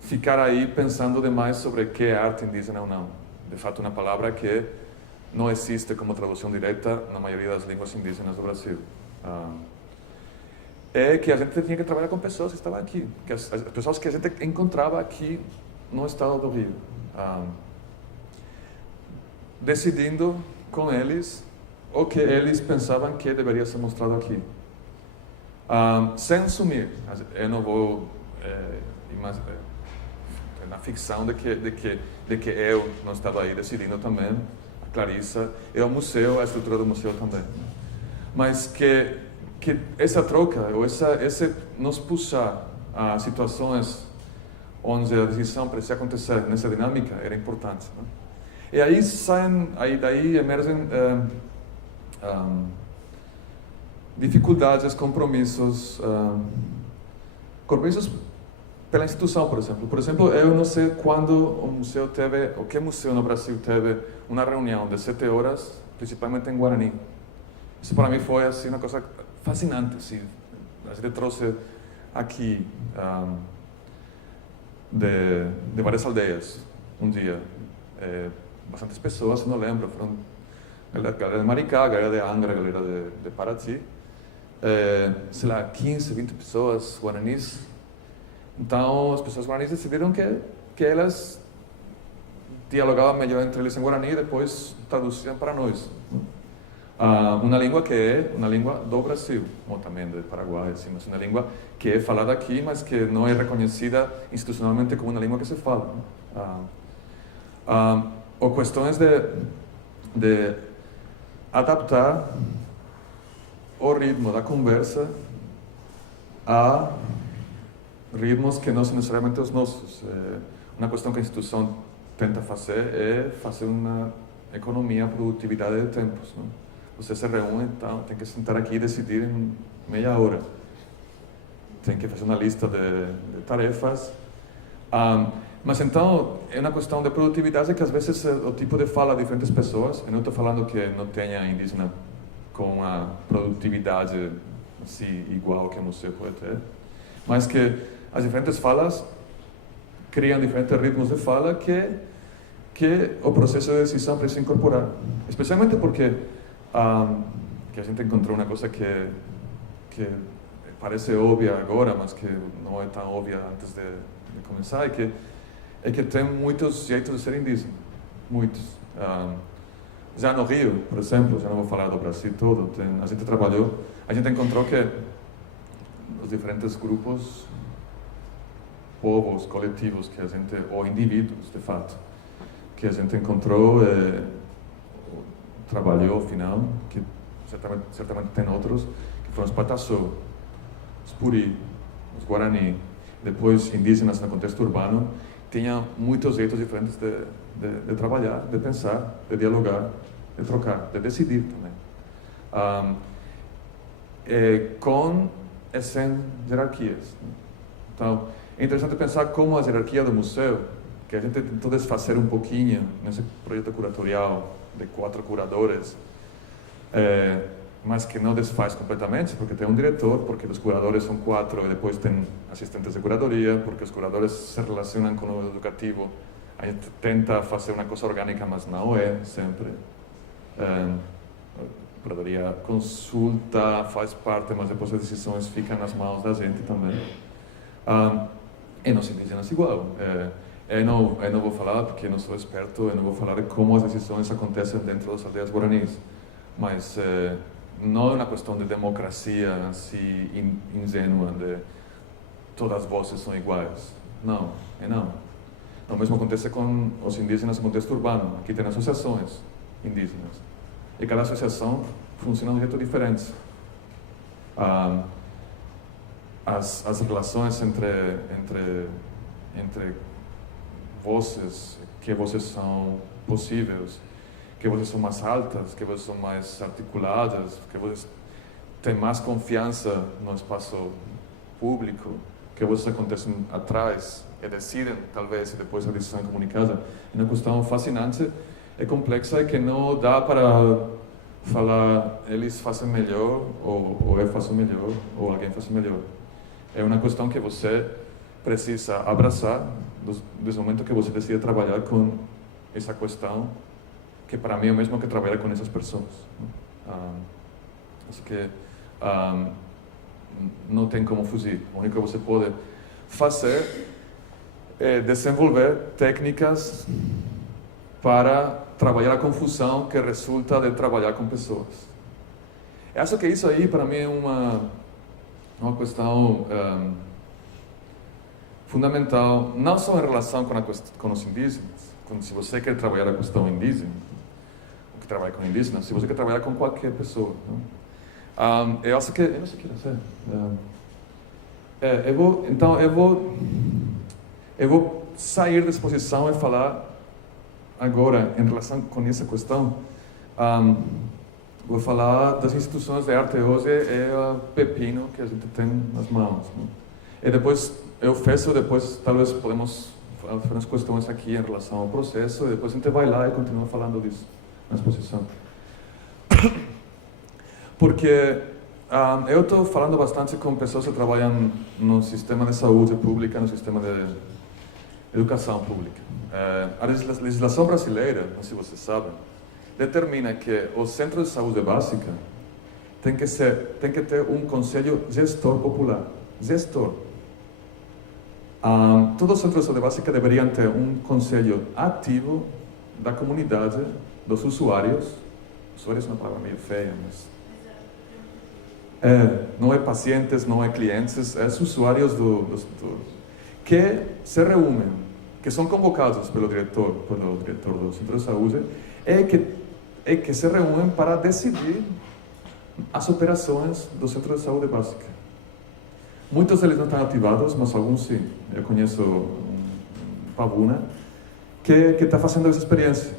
ficar aí pensando demais sobre o que é arte indígena ou não. De fato, uma palavra que não existe como tradução direta na maioria das línguas indígenas do Brasil. É que a gente tinha que trabalhar com pessoas que estavam aqui, que as pessoas que a gente encontrava aqui no estado do Rio. Decidindo com eles o que eles pensavam que deveria ser mostrado aqui. Sem assumir. Eu não vou na ficção de que eu não estava aí decidindo também, a Clarissa, e o museu, a estrutura do museu também. Mas que essa troca, ou esse nos puxar a situações onde a decisão precisa acontecer nessa dinâmica era importante. Né? E aí daí emergem dificuldades, compromissos pela instituição, por exemplo. Por exemplo, eu não sei quando o museu teve, ou que museu no Brasil teve uma reunião de 7 horas, principalmente em Guarani. Isso para mim foi assim uma coisa fascinante. Assim. A gente trouxe aqui de várias aldeias um dia. Bastantes pessoas, não lembro, foram a galera de Maricá, a galera de Angra, a galera de Paraty. Sei lá, 15, 20 pessoas guaranis. Então, as pessoas guaranis decidiram que elas dialogavam melhor entre eles em Guarani e depois traduziam para nós. Uma língua que é uma língua do Brasil, ou também do Paraguai, assim, mas uma língua que é falada aqui, mas que não é reconhecida institucionalmente como uma língua que se fala. Ou questões de adaptar o ritmo da conversa a ritmos que não são necessariamente os nossos. Uma questão que a instituição tenta fazer é fazer uma economia, produtividade de tempos. Não? Você se reúne, então tem que sentar aqui e decidir em meia hora. Tem que fazer uma lista de tarefas. Mas então, é uma questão de produtividade que às vezes o tipo de fala de diferentes pessoas, eu não estou falando que não tenha indígena com a produtividade assim, igual que o museu pode ter, mas que as diferentes falas criam diferentes ritmos de fala que o processo de decisão precisa incorporar. Especialmente porque que a gente encontrou uma coisa que parece óbvia agora, mas que não é tão óbvia antes de começar, é que tem muitos jeitos de ser indígena. Muitos. Já no Rio, por exemplo, já não vou falar do Brasil todo, a gente encontrou que os diferentes grupos, povos, coletivos, ou indivíduos, de fato, que a gente encontrou, trabalhou, afinal, que certamente tem outros, que foram os Pataçô, os Puri, os Guarani, depois indígenas no contexto urbano, tinham muitos jeitos diferentes de trabalhar, de pensar, de dialogar, de trocar, de decidir também. Com e sem hierarquias. Então, é interessante pensar como a hierarquia do museu, que a gente tentou desfazer um pouquinho nesse projeto curatorial de 4 curadores, mas que não desfaz completamente, porque tem um diretor, porque os curadores são 4 e depois tem assistentes de curadoria, porque os curadores se relacionam com o educativo. A gente tenta fazer uma coisa orgânica, mas não é sempre. A curadoria consulta, faz parte, mas depois as decisões ficam nas mãos da gente também. E nos indígenas igual. Eu não vou falar, porque não sou experto, eu não vou falar de como as decisões acontecem dentro das aldeias guaranis, mas não é uma questão de democracia assim, ingênua, de todas as vozes são iguais. Não, não. O mesmo acontece com os indígenas no contexto urbano. Aqui tem associações indígenas. E cada associação funciona de um jeito diferente. As relações entre vozes, que vozes são possíveis, que vozes são mais altas, que vozes são mais articuladas, que vozes têm mais confiança no espaço público, que vozes acontecem atrás e decidem, talvez, e depois a decisão é comunicada. É uma questão fascinante e complexa e que não dá para falar eles fazem melhor, ou eu faço melhor, ou alguém faz melhor. É uma questão que você precisa abraçar desde o momento que você decide trabalhar com essa questão, que para mim é o mesmo que trabalhar com essas pessoas. Acho que não tem como fugir. O único que você pode fazer é desenvolver técnicas para trabalhar a confusão que resulta de trabalhar com pessoas. Eu acho que isso aí, para mim, é uma questão fundamental, não só em relação com os indígenas, se você quer trabalhar a questão indígena, ou que trabalha com indígenas, se você quer trabalhar com qualquer pessoa. Eu acho que... Eu não sei o que dizer. Eu vou sair da exposição e falar agora, em relação com essa questão, vou falar das instituições de arte hoje, é o pepino que a gente tem nas mãos. Né? E depois eu fecho, depois talvez podemos fazer umas questões aqui em relação ao processo, e depois a gente vai lá e continua falando disso na exposição. Porque eu estou falando bastante com pessoas que trabalham no sistema de saúde pública, no sistema de educação pública. A legislação brasileira, não sei se vocês sabem, determina que o centro de saúde básica tem que ter um conselho gestor popular. Gestor. Todos os centros de saúde básica deveriam ter um conselho ativo da comunidade, dos usuários. Usuários é uma palavra meio feia, mas... não é pacientes, não é clientes, é usuários que se reúnem, que são convocados pelo diretor do centro de saúde, e que se reúnem para decidir as operações do centro de saúde básica. Muitos deles não estão ativados, mas alguns sim. Eu conheço um Pavuna que está fazendo essa experiência.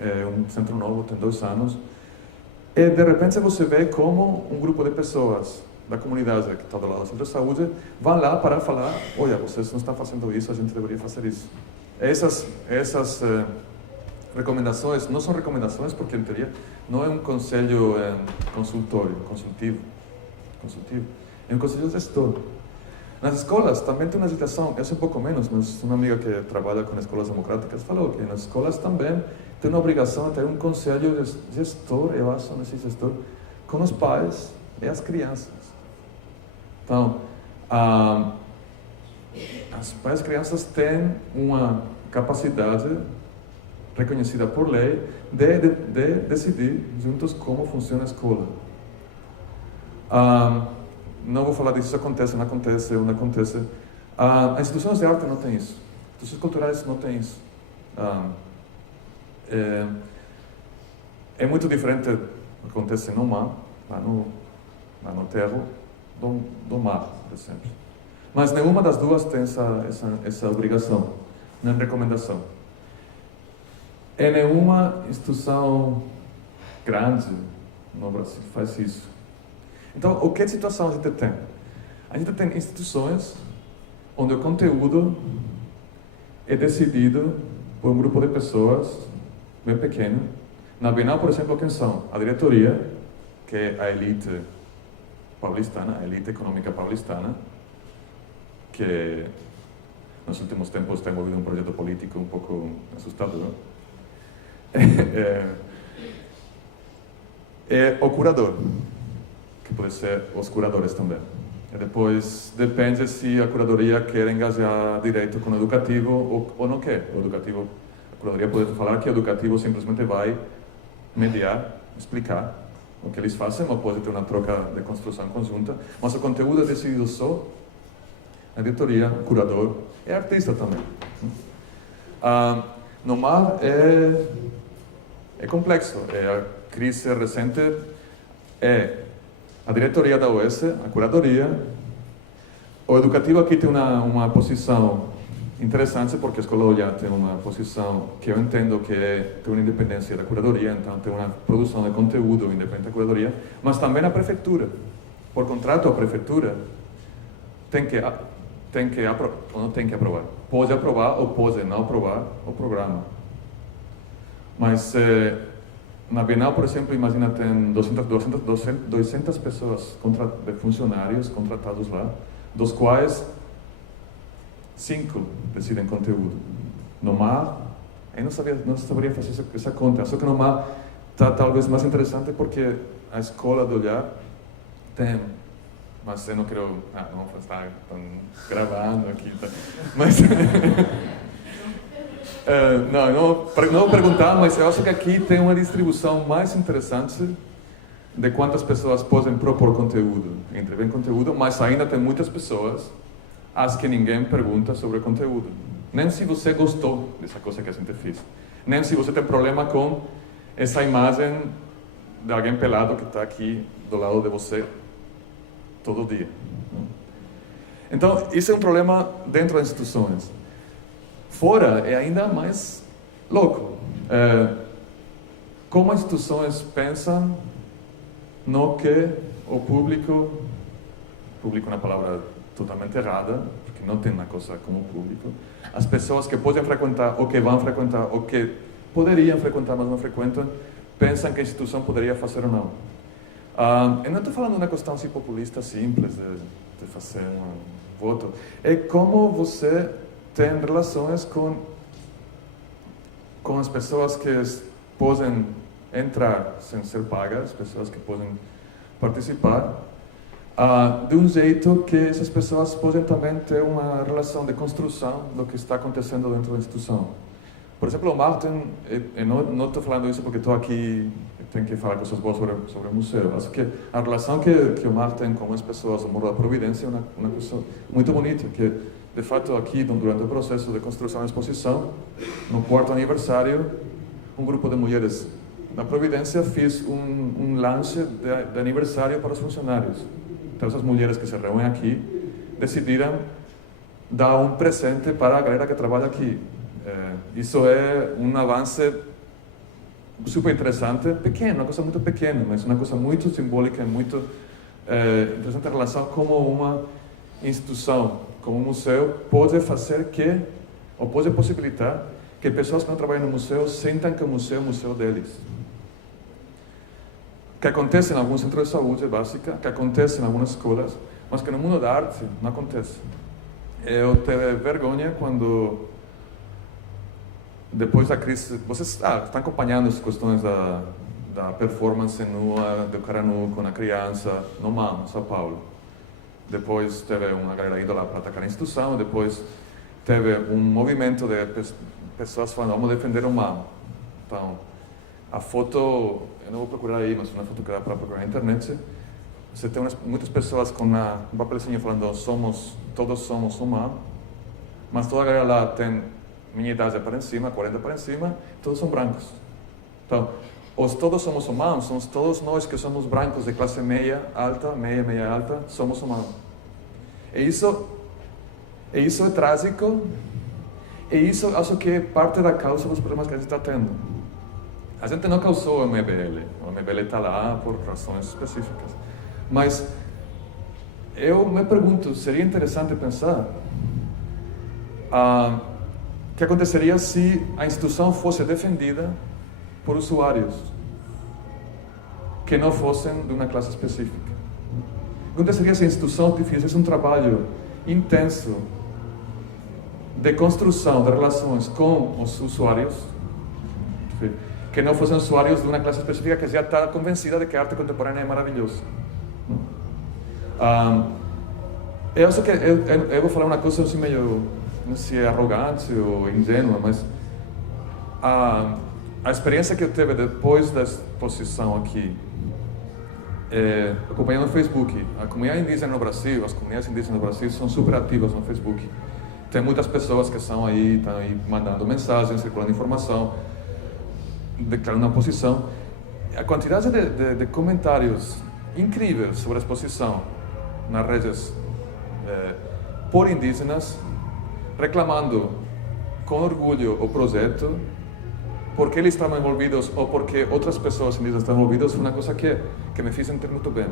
É um centro novo, tem 2 anos. E de repente você vê como um grupo de pessoas da comunidade que está do lado do centro de saúde vão lá para falar: olha, vocês não estão fazendo isso, a gente deveria fazer isso. Essas recomendações não são recomendações, porque em teoria não é um conselho consultivo, é um conselho gestor. Nas escolas também tem uma situação, eu sei um pouco menos, mas uma amiga que trabalha com escolas democráticas falou que nas escolas também tem uma obrigação de ter um conselho gestor, eu acho, não sei se gestor, com os pais e as crianças. Então, as pais e crianças têm uma capacidade reconhecida por lei de decidir juntos como funciona a escola. Não vou falar disso, acontece, não acontece. As instituições de arte não têm isso. As instituições culturais não têm isso. É muito diferente do que acontece no mar, lá no terro, do mar, por exemplo. Mas nenhuma das duas tem essa obrigação, nem recomendação. E nenhuma instituição grande no Brasil faz isso. Então, o que situação a gente tem? A gente tem instituições onde o conteúdo é decidido por um grupo de pessoas bem pequeno. Na Bienal, por exemplo, quem são? A diretoria, que é a elite paulistana, a elite econômica paulistana, que nos últimos tempos tem movido um projeto político um pouco assustador. É o curador, que pode ser os curadores também. E depois depende se a curadoria quer engajar direito com o educativo ou não quer. A curadoria pode falar que o educativo simplesmente vai mediar, explicar o que eles fazem, ou pode ter uma troca de construção conjunta, mas o conteúdo é decidido só na diretoria, o curador é artista também. No mar é complexo. A crise recente é a diretoria da OS, a curadoria. O educativo aqui tem uma posição interessante, porque a Escola do Olhar tem uma posição que eu entendo que tem uma independência da curadoria, então tem uma produção de conteúdo independente da curadoria, mas também a prefeitura. Por contrato, a prefeitura tem que aprovar. Pode aprovar ou pode não aprovar o programa. Mas na Bienal, por exemplo, imagina, tem 200 pessoas, funcionários contratados lá, dos quais 5 decidem conteúdo. No mar, eu não saberia fazer essa conta, só que no mar está talvez mais interessante porque a Escola do Olhar tem, mas eu não quero, não estar gravando aqui, tá? Mas não vou perguntar, mas eu acho que aqui tem uma distribuição mais interessante de quantas pessoas podem propor conteúdo, entregar conteúdo, mas ainda tem muitas pessoas as que ninguém pergunta sobre o conteúdo. Nem se você gostou dessa coisa que a gente fez. Nem se você tem problema com essa imagem de alguém pelado que está aqui do lado de você todo dia. Então, isso é um problema dentro das instituições. Fora é ainda mais louco. Como as instituições pensam no que o público é uma palavra totalmente errada, porque não tem uma coisa como público, as pessoas que podem frequentar, ou que vão frequentar, ou que poderiam frequentar, mas não frequentam, pensam que a instituição poderia fazer ou não. Eu não estou falando de uma questão assim, populista simples, de fazer um voto. É como você tem relações com as pessoas que podem entrar sem ser pagas, pessoas que podem participar, de um jeito que essas pessoas podem também ter uma relação de construção do que está acontecendo dentro da instituição. Por exemplo, o Martin, eu não estou falando isso porque estou aqui e tenho que falar coisas boas sobre o museu. Acho que a relação que o Martin tem com as pessoas do Morro da Providência é uma coisa muito bonita, que de fato aqui, durante o processo de construção da exposição, no 4º aniversário, um grupo de mulheres da Providência fez um lanche de aniversário para os funcionários. Então, essas mulheres que se reúnem aqui decidiram dar um presente para a galera que trabalha aqui. Isso é um avanço super interessante, pequeno, uma coisa muito pequena, mas uma coisa muito simbólica, muito interessante em relação a como uma instituição, como um museu, pode fazer que, ou pode possibilitar, que pessoas que não trabalham no museu sintam que o museu é o museu deles. Que acontece em alguns centros de saúde básica, que acontece em algumas escolas, mas que no mundo da arte não acontece. Eu tive vergonha quando, depois da crise, vocês estão acompanhando as questões da performance nua, do cara nu com a criança, no MAM, em São Paulo. Depois teve uma galera indo lá para atacar a instituição, depois teve um movimento de pessoas falando, vamos defender o MAM. Então, a foto, eu não vou procurar aí, mas uma foto que dá para procurar na internet, você tem muitas pessoas com um papelzinho falando, todos somos o MAM, mas toda a galera lá tem minha idade para em cima, 40 para em cima, todos são brancos. Então, os todos somos o MAM, somos todos nós que somos brancos de classe meia alta, meia alta, somos o MAM. E isso é trágico, e isso acho que é parte da causa dos problemas que a gente está tendo. A gente não causou o MBL está lá por razões específicas. Mas eu me pergunto, seria interessante pensar o que aconteceria se a instituição fosse defendida por usuários que não fossem de uma classe específica. O que aconteceria se a instituição fizesse um trabalho intenso de construção de relações com os usuários, que não fossem usuários de uma classe específica que já está convencida de que a arte contemporânea é maravilhosa. Eu acho que eu vou falar uma coisa assim meio, não sei se é arrogante ou ingênua, mas a experiência que eu tive depois da exposição aqui, acompanhando no Facebook, a comunidade indígena no Brasil, as comunidades indígenas no Brasil são super ativas no Facebook. Tem muitas pessoas que estão aí mandando mensagens, circulando informação, declarando uma posição. A quantidade de comentários incríveis sobre a exposição nas redes por indígenas, reclamando com orgulho o projeto, porque eles estavam envolvidos ou porque outras pessoas indígenas estavam envolvidas, foi uma coisa que me fez sentir muito bem.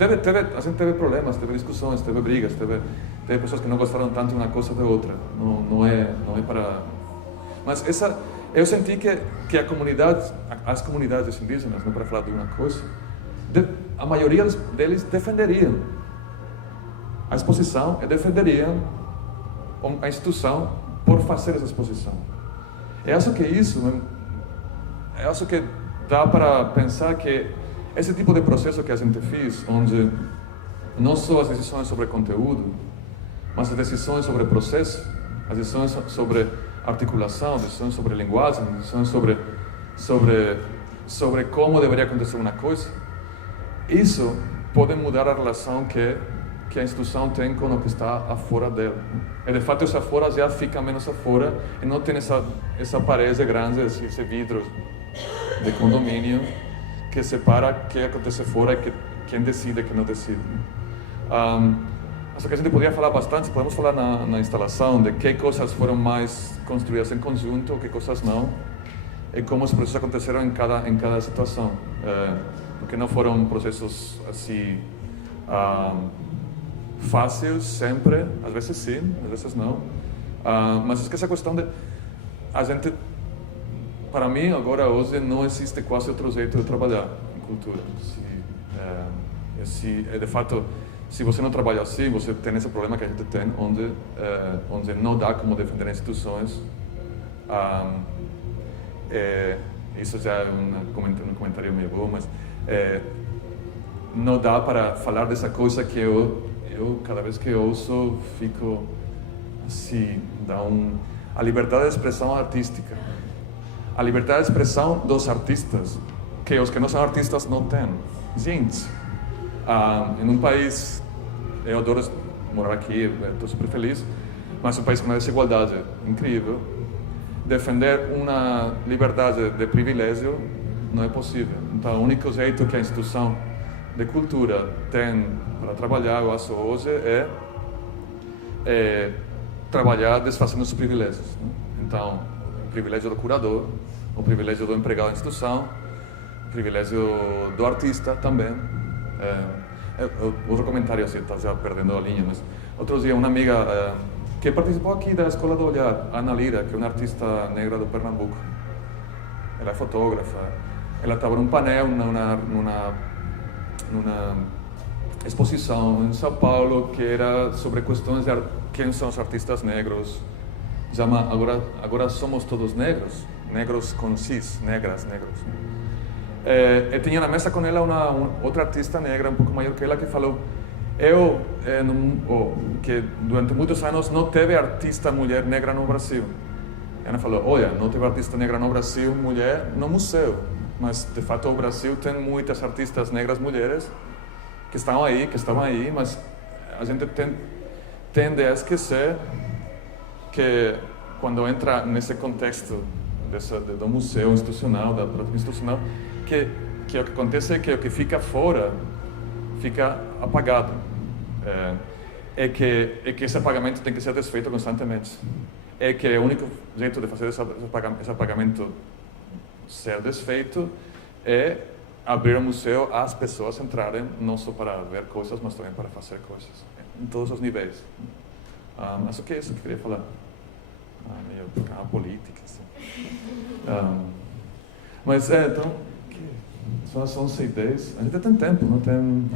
A gente teve problemas, teve discussões, teve brigas, teve pessoas que não gostaram tanto de uma coisa da outra. Não é para... Mas eu senti que as comunidades indígenas, não para falar de uma coisa, a maioria deles defenderiam a exposição e defenderiam a instituição por fazer essa exposição. Eu acho que dá para pensar que esse tipo de processo que a gente fez, onde não só as decisões sobre conteúdo, mas as decisões sobre processo, as decisões sobre articulação, as decisões sobre linguagem, as decisões sobre como deveria acontecer uma coisa, isso pode mudar a relação que que a instituição tem com o que está afora dela. E de fato, essa fora já fica menos afora e não tem essa parede grande, esse vidro de condomínio que separa o que acontece fora e quem decide e quem não decide. Só que a gente poderia falar bastante, podemos falar na instalação de que coisas foram mais construídas em conjunto, que coisas não, e como os processos aconteceram em cada situação. Porque não foram processos assim fáceis sempre, às vezes sim, às vezes não. Mas é que essa questão de a gente, para mim agora hoje não existe quase outro jeito de trabalhar em cultura. De fato, se você não trabalha assim, você tem esse problema que a gente tem, onde não dá como defender instituições. Isso já é um comentário meio bom, mas não dá para falar dessa coisa que eu cada vez que ouço, fico assim, a liberdade de expressão artística. A liberdade de expressão dos artistas, que os que não são artistas não têm. Gente, em um país, eu adoro morar aqui, estou super feliz, mas um país com uma desigualdade incrível, defender uma liberdade de privilégio não é possível. Então, o único jeito que a instituição de cultura tem para trabalhar, eu acho, hoje, é trabalhar desfazendo os privilégios. Né? Então, o privilégio do curador, o privilégio do empregado da instituição, o privilégio do artista também. Outro comentário, assim, está já perdendo a linha, mas outro dia uma amiga que participou aqui da Escola do Olhar, Ana Lira, que é uma artista negra do Pernambuco. Ela é fotógrafa. Ela estava num painel, numa exposição em São Paulo que era sobre questões de quem são os artistas negros. Chama agora somos todos negros com cis, negros. E tinha na mesa com ela outra artista negra um pouco maior que ela que falou que durante muitos anos não teve artista mulher negra no Brasil. Ela falou, olha, não teve artista negra no Brasil, mulher no museu, mas de fato o Brasil tem muitas artistas negras mulheres que estão aí, mas a gente tende a esquecer que quando entra nesse contexto do museu institucional, da prática institucional, que o que acontece é que o que fica fora fica apagado. Que esse apagamento tem que ser desfeito constantemente. Que o único jeito de fazer esse apagamento ser desfeito é abrir o museu às pessoas entrarem, não só para ver coisas, mas também para fazer coisas, em todos os níveis. Mas o que é isso que eu queria falar? Meio política, assim. Mas então, são as 11h10. A gente tem tempo, não tem...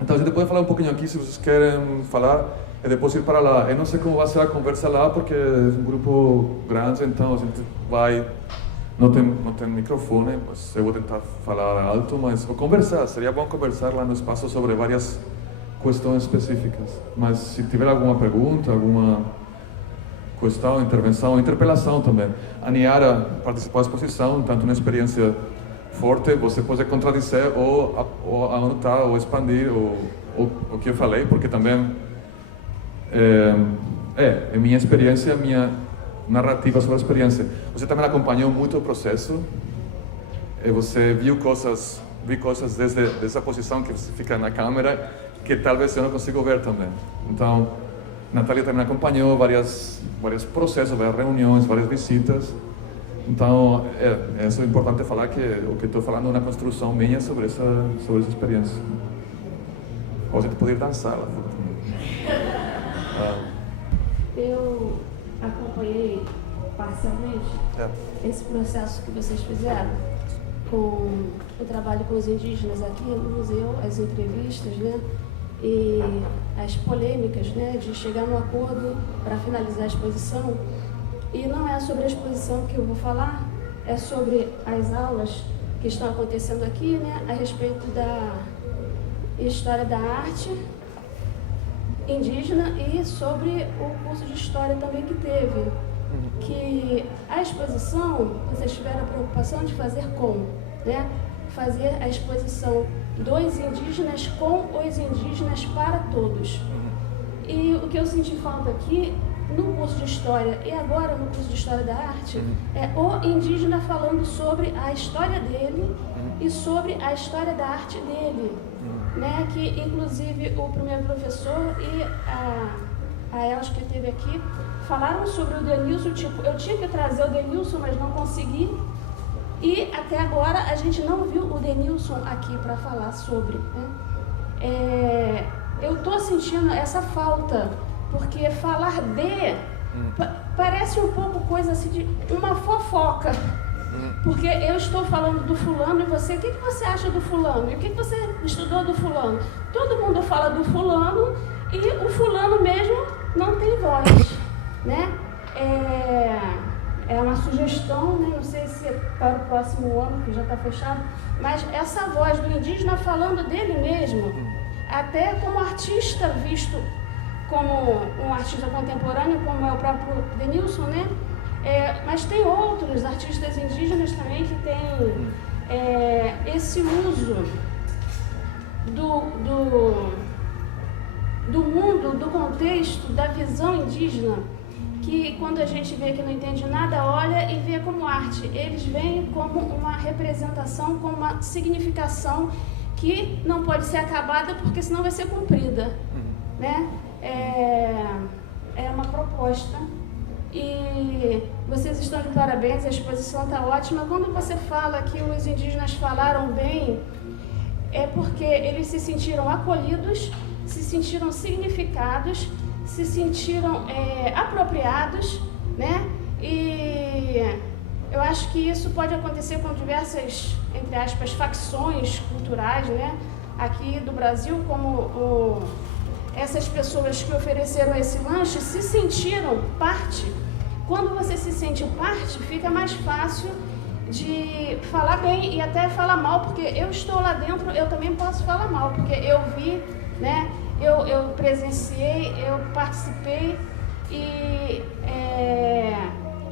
Então a gente pode falar um pouquinho aqui, se vocês querem falar, e depois ir para lá. Eu não sei como vai ser a conversa lá, porque é um grupo grande, então a gente vai... Não tem microfone, mas eu vou tentar falar alto, mas ou conversar, seria bom conversar lá no espaço sobre várias questões específicas. Mas se tiver alguma pergunta, alguma questão, intervenção, interpelação também. A Niara participou da exposição, tanto uma experiência forte, você pode contradizer ou anotar ou expandir o que eu falei, porque também é minha experiência, minha narrativa sobre a experiência. Você também acompanhou muito o processo e você viu coisas desde essa posição que você fica na câmera que talvez eu não consigo ver também. Então, Natália também acompanhou vários processos, várias reuniões, várias visitas. Então, é importante falar que o que estou falando é uma construção minha sobre essa experiência. Ou a gente poderia dançar lá fora também. Eu acompanhei parcialmente esse processo que vocês fizeram com o trabalho com os indígenas aqui no museu, as entrevistas, né? E as polêmicas, né? De chegar num acordo para finalizar a exposição. E não é sobre a exposição que eu vou falar, é sobre as aulas que estão acontecendo aqui, né? A respeito da história da arte indígena e sobre o curso de história também que teve, que a exposição vocês tiveram a preocupação de fazer como, né? fazer a exposição dos indígenas com os indígenas para todos. E o que eu senti falta aqui, no curso de História e agora no curso de História da Arte, é o indígena falando sobre a história dele e sobre a história da arte dele. Né? Que, inclusive, o primeiro professor e a Elas que esteve aqui falaram sobre o Denilson, tipo, eu tinha que trazer o Denilson, mas não consegui. E até agora a gente não viu o Denilson aqui para falar sobre. Né? Eu estou sentindo essa falta, porque falar parece um pouco coisa assim de uma fofoca. Porque eu estou falando do fulano e você, o que você acha do fulano? E o que você estudou do fulano? Todo mundo fala do fulano e o fulano mesmo não tem voz. Né? É uma sugestão, né? Não sei se é para o próximo ano, que já está fechado, mas essa voz do indígena falando dele mesmo, até como artista visto como um artista contemporâneo, como é o próprio Denilson, né? Mas tem outros artistas indígenas também que têm esse uso do mundo, do contexto, da visão indígena, que quando a gente vê que não entende nada, olha e vê como arte. Eles veem como uma representação, como uma significação que não pode ser acabada, porque senão vai ser cumprida. Né? É uma proposta. E vocês estão de parabéns, a exposição está ótima. Quando você fala que os indígenas falaram bem, é porque eles se sentiram acolhidos, se sentiram significados, se sentiram apropriados, né? E eu acho que isso pode acontecer com diversas, entre aspas, facções culturais, né? Aqui do Brasil, como essas pessoas que ofereceram esse lanche se sentiram parte. Quando você se sente parte, fica mais fácil de falar bem e até falar mal, porque eu estou lá dentro, eu também posso falar mal, porque eu vi, né? Eu presenciei, eu participei e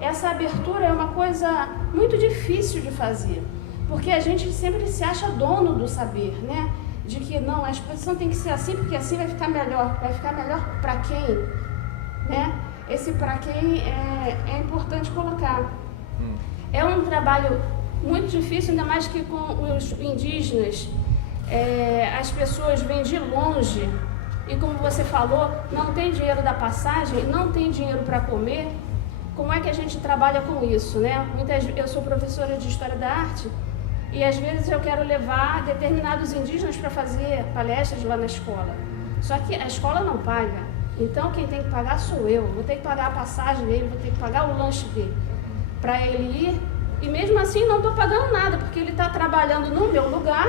essa abertura é uma coisa muito difícil de fazer, porque a gente sempre se acha dono do saber, né? De que não, a exposição tem que ser assim, porque assim vai ficar melhor para quem, né? Esse para quem é importante colocar. É um trabalho muito difícil, ainda mais que com os indígenas, as pessoas vêm de longe e, como você falou, não tem dinheiro da passagem, não tem dinheiro para comer. Como é que a gente trabalha com isso, né? Eu sou professora de História da Arte e às vezes eu quero levar determinados indígenas para fazer palestras lá na escola. Só que a escola não paga. Então quem tem que pagar sou eu. Vou ter que pagar a passagem dele, vou ter que pagar o lanche dele para ele ir. E mesmo assim não estou pagando nada, porque ele está trabalhando no meu lugar,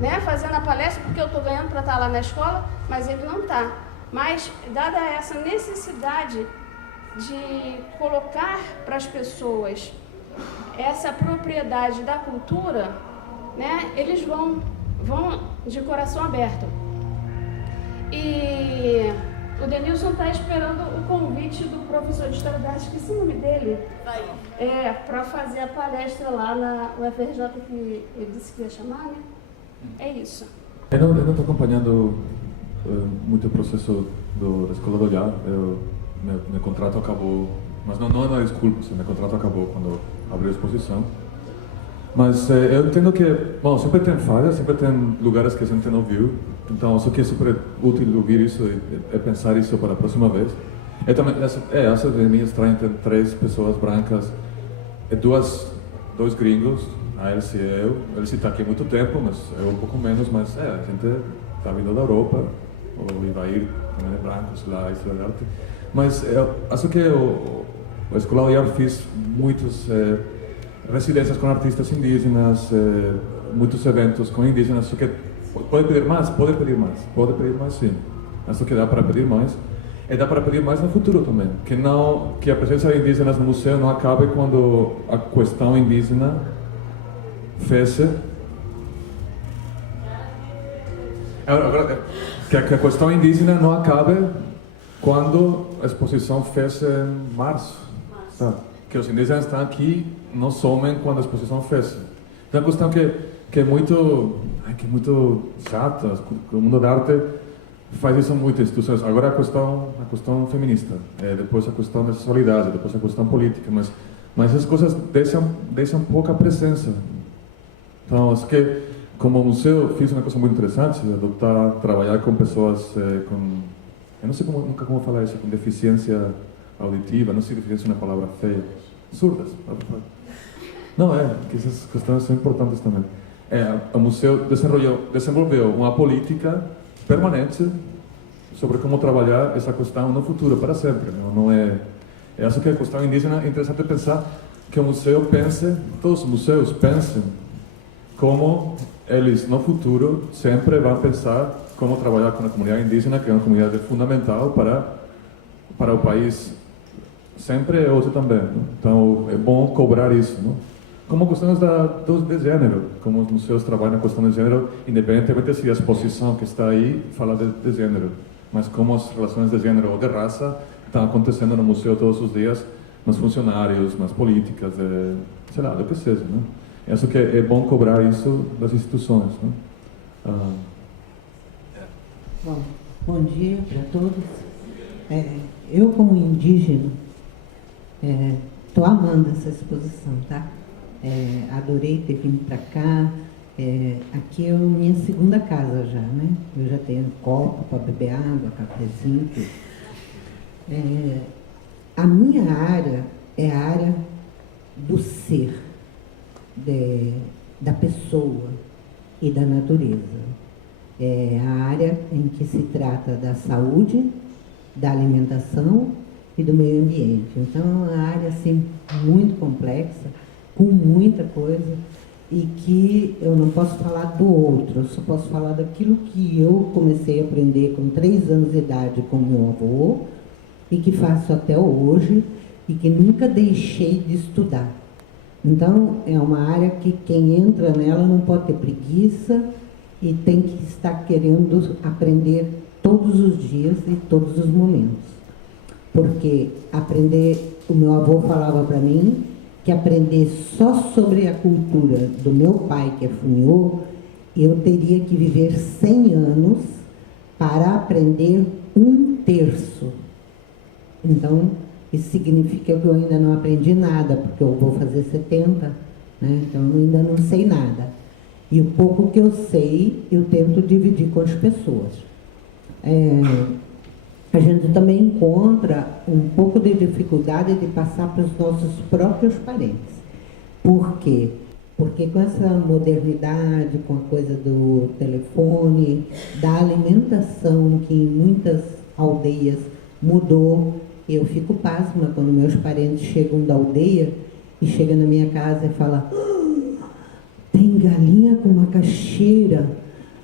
né, fazendo a palestra, porque eu estou ganhando para estar lá na escola, mas ele não está. Mas, dada essa necessidade de colocar para as pessoas essa propriedade da cultura, né, eles vão de coração aberto. E o Denilson está esperando o convite do professor de História da Arte, esqueci o nome dele, para fazer a palestra lá na UFRJ, que ele disse que ia chamar, né? É isso. Eu não estou acompanhando muito o processo da Escola do Olhar. Meu contrato acabou, mas não é desculpa, meu contrato acabou quando abriu a exposição. Mas eu entendo que, bom, sempre tem falhas, sempre tem lugares que a gente não viu. Então, só que é super útil ouvir isso e pensar isso para a próxima vez. Eu também, essa de mim estranha, tem 3 pessoas brancas e 2 gringos, a Elsie e eu. A Elsie está aqui há muito tempo, mas eu um pouco menos, mas a gente está vindo da Europa, ou vai ir também brancos lá, História da Arte. Mas acho que a Escola do Olhar fez muitas residências com artistas indígenas, muitos eventos com indígenas, só que pode pedir mais? Pode pedir mais sim. Acho que dá para pedir mais. E dá para pedir mais no futuro também. Que a presença de indígenas no museu não acabe quando a questão indígena feche. Que a questão indígena não acabe quando a exposição feche em março. Tá? Que os indígenas estão aqui, não somem quando a exposição feche. Então a questão que que é muito chata. O mundo da arte faz isso muito, instituições. Agora a questão feminista, depois a questão da sexualidade, depois a questão política, mas essas coisas deixam pouca presença. Então, acho que como museu fiz uma coisa muito interessante, trabalhar com pessoas com, eu não sei nunca como falar isso, com deficiência auditiva, não sei se deficiência é uma palavra feia, surdas. Não, que essas questões são importantes também. O museu desenvolveu uma política permanente sobre como trabalhar essa questão no futuro, para sempre. Eu acho que a questão indígena é interessante pensar que o museu pense, todos os museus pensem como eles no futuro sempre vão pensar como trabalhar com a comunidade indígena, que é uma comunidade fundamental para o país, sempre e hoje também. Não? Então é bom cobrar isso. Não? Como questões de gênero, como os museus trabalham na questão de gênero, independentemente se a exposição que está aí fala de gênero, mas como as relações de gênero ou de raça estão acontecendo no museu todos os dias, nos funcionários, nas políticas, sei lá, do que seja. Né? Eu acho que é bom cobrar isso das instituições. Né? Bom dia para todos. Eu, como indígena, estou amando essa exposição, tá? Adorei ter vindo para cá. Aqui é a minha segunda casa já, né? Eu já tenho copo para beber água, cafezinho, tudo. A minha área é a área do ser, da pessoa e da natureza. É a área em que se trata da saúde, da alimentação e do meio ambiente. Então, é uma área assim, muito complexa, com muita coisa, e que eu não posso falar do outro, eu só posso falar daquilo que eu comecei a aprender com 3 anos de idade com meu avô, e que faço até hoje, e que nunca deixei de estudar. Então, é uma área que quem entra nela não pode ter preguiça e tem que estar querendo aprender todos os dias e todos os momentos. Porque o meu avô falava para mim que aprender só sobre a cultura do meu pai, que é Funhô, eu teria que viver 100 anos para aprender 1/3. Então, isso significa que eu ainda não aprendi nada, porque eu vou fazer 70, né? Então eu ainda não sei nada. E o pouco que eu sei, eu tento dividir com as pessoas. A gente também encontra um pouco de dificuldade de passar para os nossos próprios parentes. Por quê? Porque com essa modernidade, com a coisa do telefone, da alimentação, que em muitas aldeias mudou, eu fico pasma quando meus parentes chegam da aldeia e chegam na minha casa e falam: tem galinha com macaxeira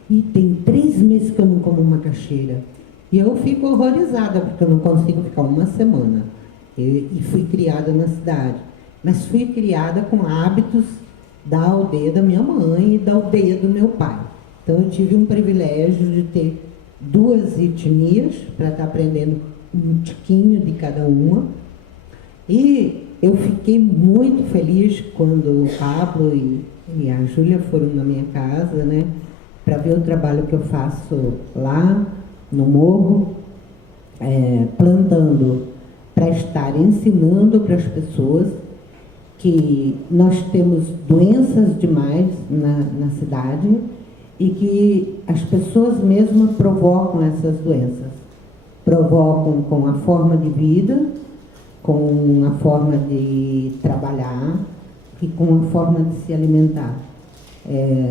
e tem 3 meses que eu não como macaxeira. E eu fico horrorizada, porque eu não consigo ficar uma semana. E fui criada na cidade. Mas fui criada com hábitos da aldeia da minha mãe e da aldeia do meu pai. Então eu tive um privilégio de ter 2 etnias para estar aprendendo um tiquinho de cada uma. E eu fiquei muito feliz quando o Pablo e a Júlia foram na minha casa, né, para ver o trabalho que eu faço lá no morro, plantando, para estar ensinando para as pessoas que nós temos doenças demais na cidade e que as pessoas mesmas provocam essas doenças. Provocam com a forma de vida, com a forma de trabalhar e com a forma de se alimentar.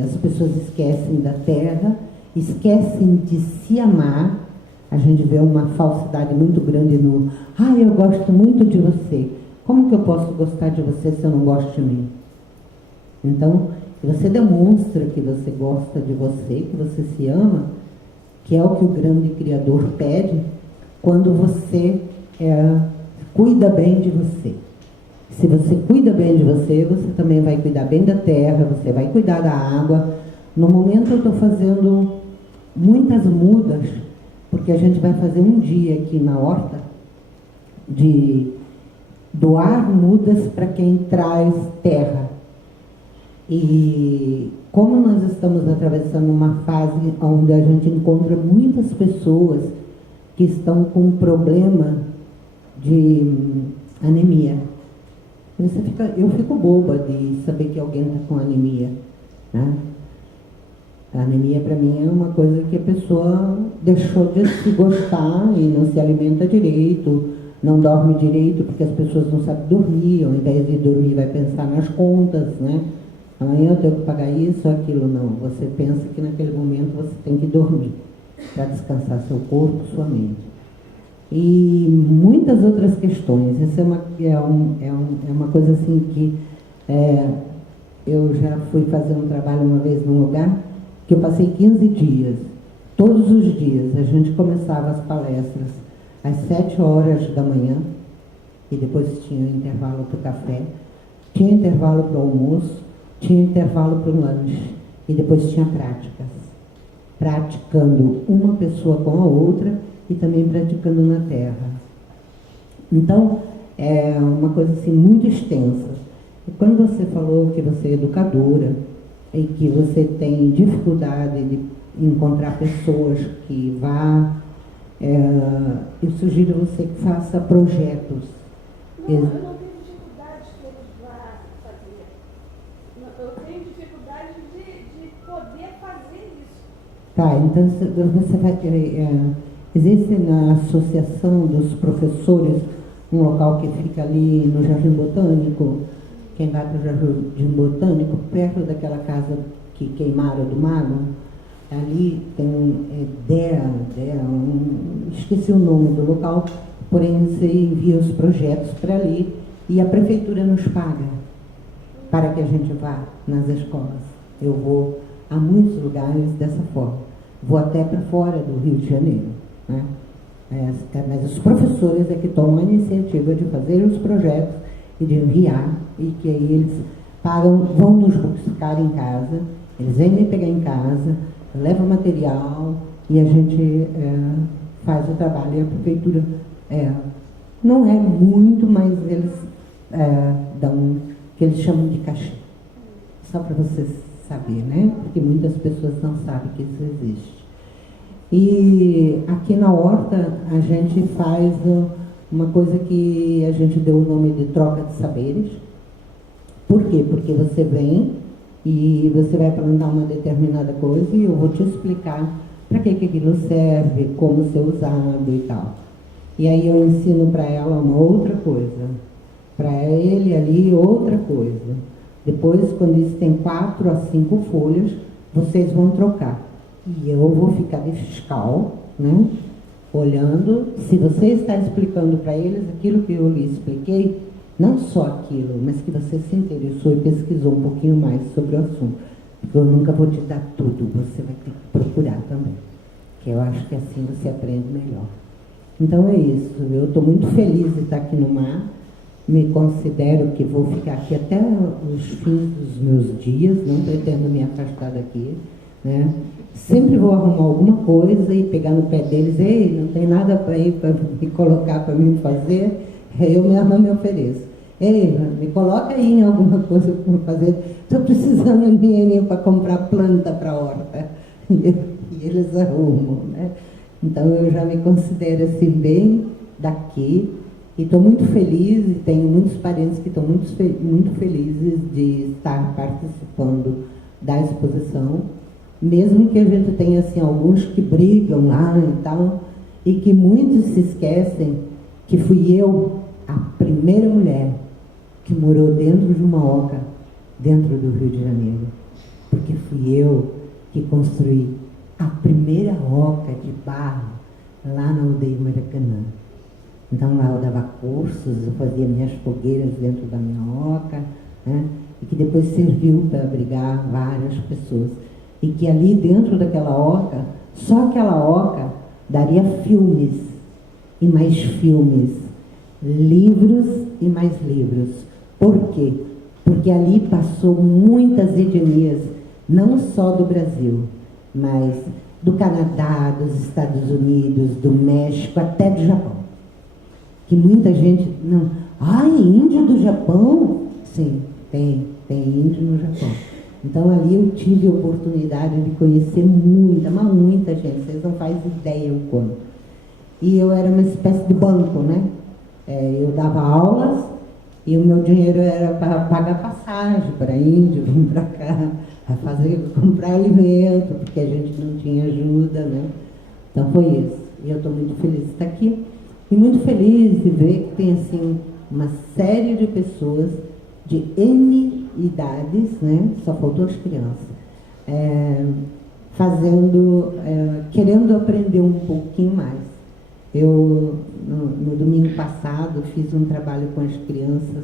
As pessoas esquecem da terra, esquecem de se amar. A gente vê uma falsidade muito grande no eu gosto muito de você. Como que eu posso gostar de você se eu não gosto de mim? Então, você demonstra que você gosta de você, que você se ama, que é o que o grande Criador pede, quando você cuida bem de você. Se você cuida bem de você, você também vai cuidar bem da terra, você vai cuidar da água. No momento eu estou fazendo muitas mudas, porque a gente vai fazer um dia aqui na horta de doar mudas para quem traz terra. E como nós estamos atravessando uma fase onde a gente encontra muitas pessoas que estão com problema de anemia. Eu fico boba de saber que alguém está com anemia, né? A anemia, para mim, é uma coisa que a pessoa deixou de se gostar e não se alimenta direito, não dorme direito, porque as pessoas não sabem dormir, ao invés de dormir vai pensar nas contas, né? Amanhã eu tenho que pagar isso ou aquilo. Não, você pensa que naquele momento você tem que dormir para descansar seu corpo, sua mente. E muitas outras questões. Essa é uma coisa assim que eu já fui fazer um trabalho uma vez num lugar que eu passei 15 dias. Todos os dias a gente começava as palestras às 7 horas da manhã e depois tinha um intervalo para o café, tinha intervalo para o almoço, tinha intervalo para o lanche e depois tinha práticas. Praticando uma pessoa com a outra e também praticando na terra. Então, é uma coisa assim muito extensa. E quando você falou que você é educadora e que você tem dificuldade de encontrar pessoas que vá, eu sugiro você que faça projetos. Não, eu não tenho dificuldade que eles vá fazer. Eu tenho dificuldade de poder fazer isso. Tá, então você vai... existe na Associação dos Professores um local que fica ali no Jardim Botânico. Quem vai para o Jardim Botânico, perto daquela casa que queimaram do Mago, ali tem esqueci o nome do local, porém você envia os projetos para ali e a prefeitura nos paga para que a gente vá nas escolas. Eu vou a muitos lugares dessa forma. Vou até para fora do Rio de Janeiro, né? Mas os professores é que tomam a iniciativa de fazer os projetos e de enviar, e que aí eles pagam, vão nos buscar em casa, eles vêm me pegar em casa, levam material e a gente faz o trabalho. E a prefeitura não é muito, mas eles dão o que eles chamam de cachê. Só para vocês saberem, né? Porque muitas pessoas não sabem que isso existe. E aqui na horta a gente faz uma coisa que a gente deu o nome de troca de saberes. Por quê? Porque você vem e você vai plantar uma determinada coisa e eu vou te explicar para que aquilo serve, como ser usado e tal. E aí eu ensino para ela uma outra coisa, para ele ali outra coisa. Depois, quando isso tem 4 a 5 folhas, vocês vão trocar. E eu vou ficar de fiscal, né? Olhando se você está explicando para eles aquilo que eu lhe expliquei, não só aquilo, mas que você se interessou e pesquisou um pouquinho mais sobre o assunto. Porque eu nunca vou te dar tudo, você vai ter que procurar também. Que eu acho que assim você aprende melhor. Então é isso, eu estou muito feliz de estar aqui no mar, me considero que vou ficar aqui até os fins dos meus dias, não pretendo me afastar daqui, né? Sempre vou arrumar alguma coisa e pegar no pé deles, ei, não tem nada para ir para me colocar para mim fazer, eu mesma me ofereço. Ei, me coloca aí em alguma coisa para fazer, estou precisando de dinheirinho para comprar planta para a horta. E eles arrumam, né? Então eu já me considero assim bem daqui e estou muito feliz e tenho muitos parentes que estão muito felizes de estar participando da exposição. Mesmo que a gente tenha assim, alguns que brigam lá e tal, e que muitos se esquecem que fui eu a primeira mulher que morou dentro de uma oca, dentro do Rio de Janeiro. Porque fui eu que construí a primeira oca de barro lá na aldeia Maracanã. Então lá eu dava cursos, eu fazia minhas fogueiras dentro da minha oca, né? E que depois serviu para abrigar várias pessoas. E que ali dentro daquela oca, só aquela oca daria filmes e mais filmes, livros e mais livros. Por quê? Porque ali passou muitas etnias, não só do Brasil, mas do Canadá, dos Estados Unidos, do México, até do Japão. Que muita gente não... Ai, índio do Japão? Sim, tem índio no Japão. Então ali eu tive a oportunidade de conhecer muita gente, vocês não fazem ideia o quanto. E eu era uma espécie de banco, né? Eu dava aulas e o meu dinheiro era para pagar passagem para a Índia, vir para cá, comprar alimento, porque a gente não tinha ajuda, né? Então foi isso. E eu estou muito feliz de estar aqui. E muito feliz de ver que tem, assim, uma série de pessoas de N idades, né? Só faltou as crianças. Querendo aprender um pouquinho mais. Eu, no domingo passado, fiz um trabalho com as crianças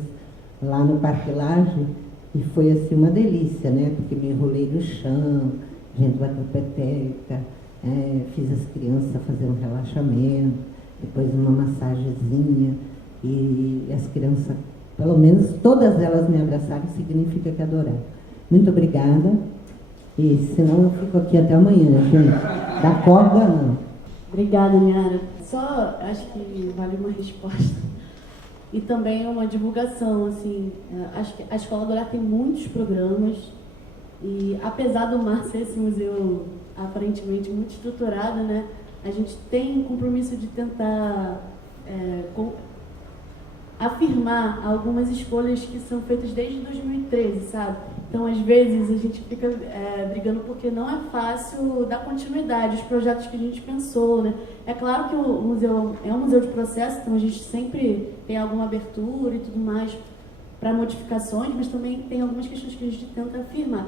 lá no Parque Laje e foi, assim, uma delícia, né? Porque me enrolei no chão, a gente bateu peteca, fiz as crianças fazer um relaxamento, depois uma massagenzinha, e as crianças, pelo menos todas elas me abraçaram, significa que adoraram. Muito obrigada, e senão eu fico aqui até amanhã, gente. Da corda, não. Obrigada, Niara. Só acho que vale uma resposta. E também uma divulgação, assim, acho que a Escola do Olhar tem muitos programas, e apesar do mar ser esse museu aparentemente muito estruturado, né, a gente tem um compromisso de tentar afirmar algumas escolhas que são feitas desde 2013, sabe? Então, às vezes, a gente fica brigando porque não é fácil dar continuidade aos projetos que a gente pensou, né? É claro que o museu é um museu de processo, então a gente sempre tem alguma abertura e tudo mais para modificações, mas também tem algumas questões que a gente tenta afirmar.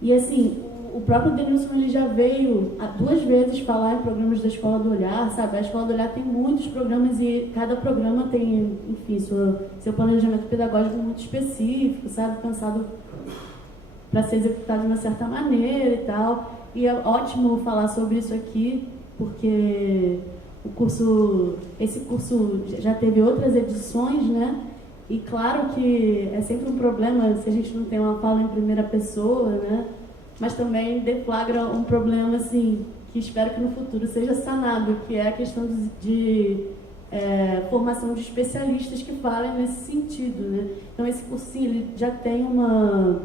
E, assim, o próprio Denilson, ele já veio 2 vezes falar em programas da Escola do Olhar, sabe? A Escola do Olhar tem muitos programas e cada programa tem, enfim, seu planejamento pedagógico muito específico, sabe? Pensado para ser executado de uma certa maneira e tal. E é ótimo falar sobre isso aqui, porque esse curso já teve outras edições, né? E claro que é sempre um problema se a gente não tem uma fala em primeira pessoa, né? Mas também deflagra um problema, assim, que espero que no futuro seja sanado, que é a questão de formação de especialistas que falem nesse sentido, né? Então, esse cursinho ele já tem um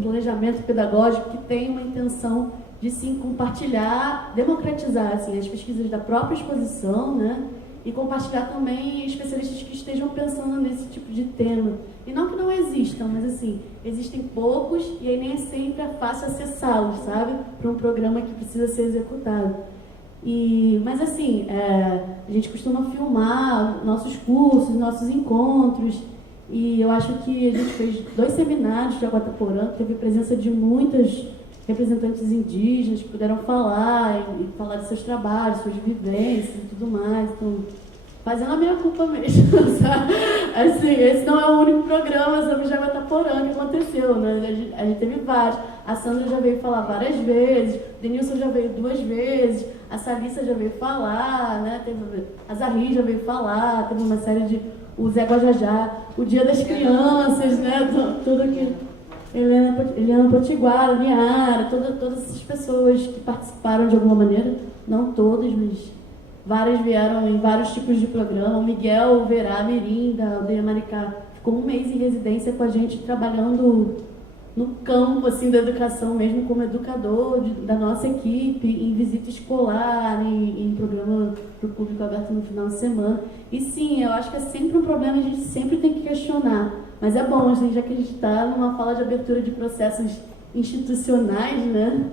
planejamento pedagógico que tem uma intenção de, sim, compartilhar, democratizar, assim, as pesquisas da própria exposição, né? E compartilhar também especialistas que estejam pensando nesse tipo de tema. E não que não existam, mas, assim, existem poucos e aí nem sempre é fácil acessá-los, sabe? Para um programa que precisa ser executado. Mas, assim, a gente costuma filmar nossos cursos, nossos encontros, e eu acho que a gente fez 2 seminários de Jaguataporã, teve presença de muitas representantes indígenas que puderam falar e falar de seus trabalhos, suas vivências e tudo mais. Então, fazendo a minha culpa mesmo, sabe? Assim, esse não é o único programa sobre Jaguataporã que aconteceu, né? A gente teve vários. A Sandra já veio falar várias vezes, o Denilson já veio 2 vezes, a Salissa já veio falar, né? A Zahri já veio falar, teve uma série de... O Zé Guajajá, o Dia das Crianças, né? Tudo aqui. Eliana Potiguara, Niara, todas essas pessoas que participaram de alguma maneira, não todas, mas várias vieram em vários tipos de programa. O Miguel Verá Mirim, da Aldeia Maricá, ficou 1 mês em residência com a gente, trabalhando no campo, assim, da educação mesmo, como educador da nossa equipe, em visita escolar, em programa para o público aberto no final de semana. E sim, eu acho que é sempre um problema, a gente sempre tem que questionar. Mas é bom a gente acreditar numa fala de abertura de processos institucionais, né?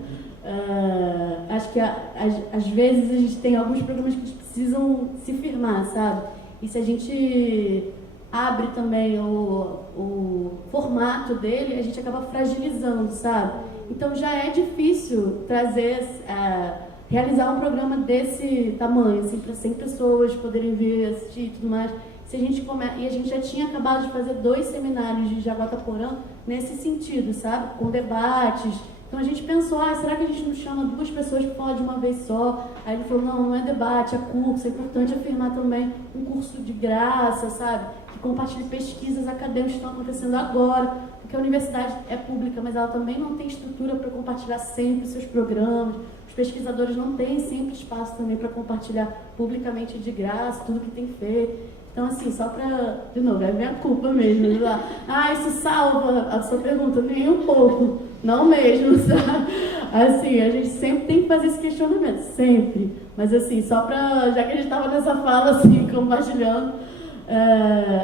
Acho que às vezes a gente tem alguns programas que precisam se firmar, sabe? E se a gente abre também o formato dele, a gente acaba fragilizando, sabe? Então já é difícil realizar um programa desse tamanho, assim, para 100 pessoas poderem vir, assistir e tudo mais. E a gente já tinha acabado de fazer 2 seminários de Jaguataporã nesse sentido, sabe? Com debates. Então a gente pensou, será que a gente não chama 2 pessoas para falar de uma vez só? Aí ele falou, não é debate, é curso, é importante afirmar também um curso de graça, sabe? Que compartilhe pesquisas acadêmicas que estão acontecendo agora, porque a universidade é pública, mas ela também não tem estrutura para compartilhar sempre seus programas. Os pesquisadores não têm sempre espaço também para compartilhar publicamente de graça tudo que tem feito. Então, assim, só para, de novo, é minha culpa mesmo. Isso salva a sua pergunta? Nem um pouco. Não mesmo, sabe? Assim, a gente sempre tem que fazer esse questionamento, sempre. Mas, assim, só para, já que a gente estava nessa fala, assim, compartilhando,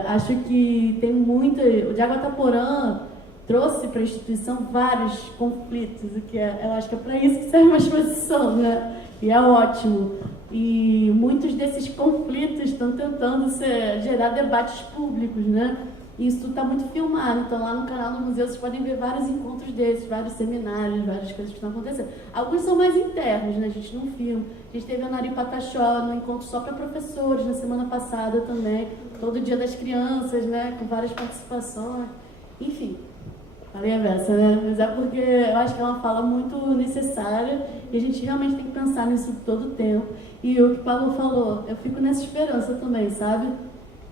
acho que tem muita... O Jaguataporã trouxe para a instituição vários conflitos, que eu acho que é para isso que serve uma exposição, né? E é ótimo. E muitos desses conflitos estão tentando gerar debates públicos, né? E isso está muito filmado. Então, lá no canal do museu, vocês podem ver vários encontros desses, vários seminários, várias coisas que estão acontecendo. Alguns são mais internos, né? A gente não filma. A gente teve a Nari Pataxó no encontro só para professores, na semana passada também. Todo dia das crianças, né? Com várias participações. Enfim. Falei a beça, né? Mas é porque eu acho que é uma fala muito necessária e a gente realmente tem que pensar nisso todo o tempo. E o que o Pablo falou, eu fico nessa esperança também, sabe?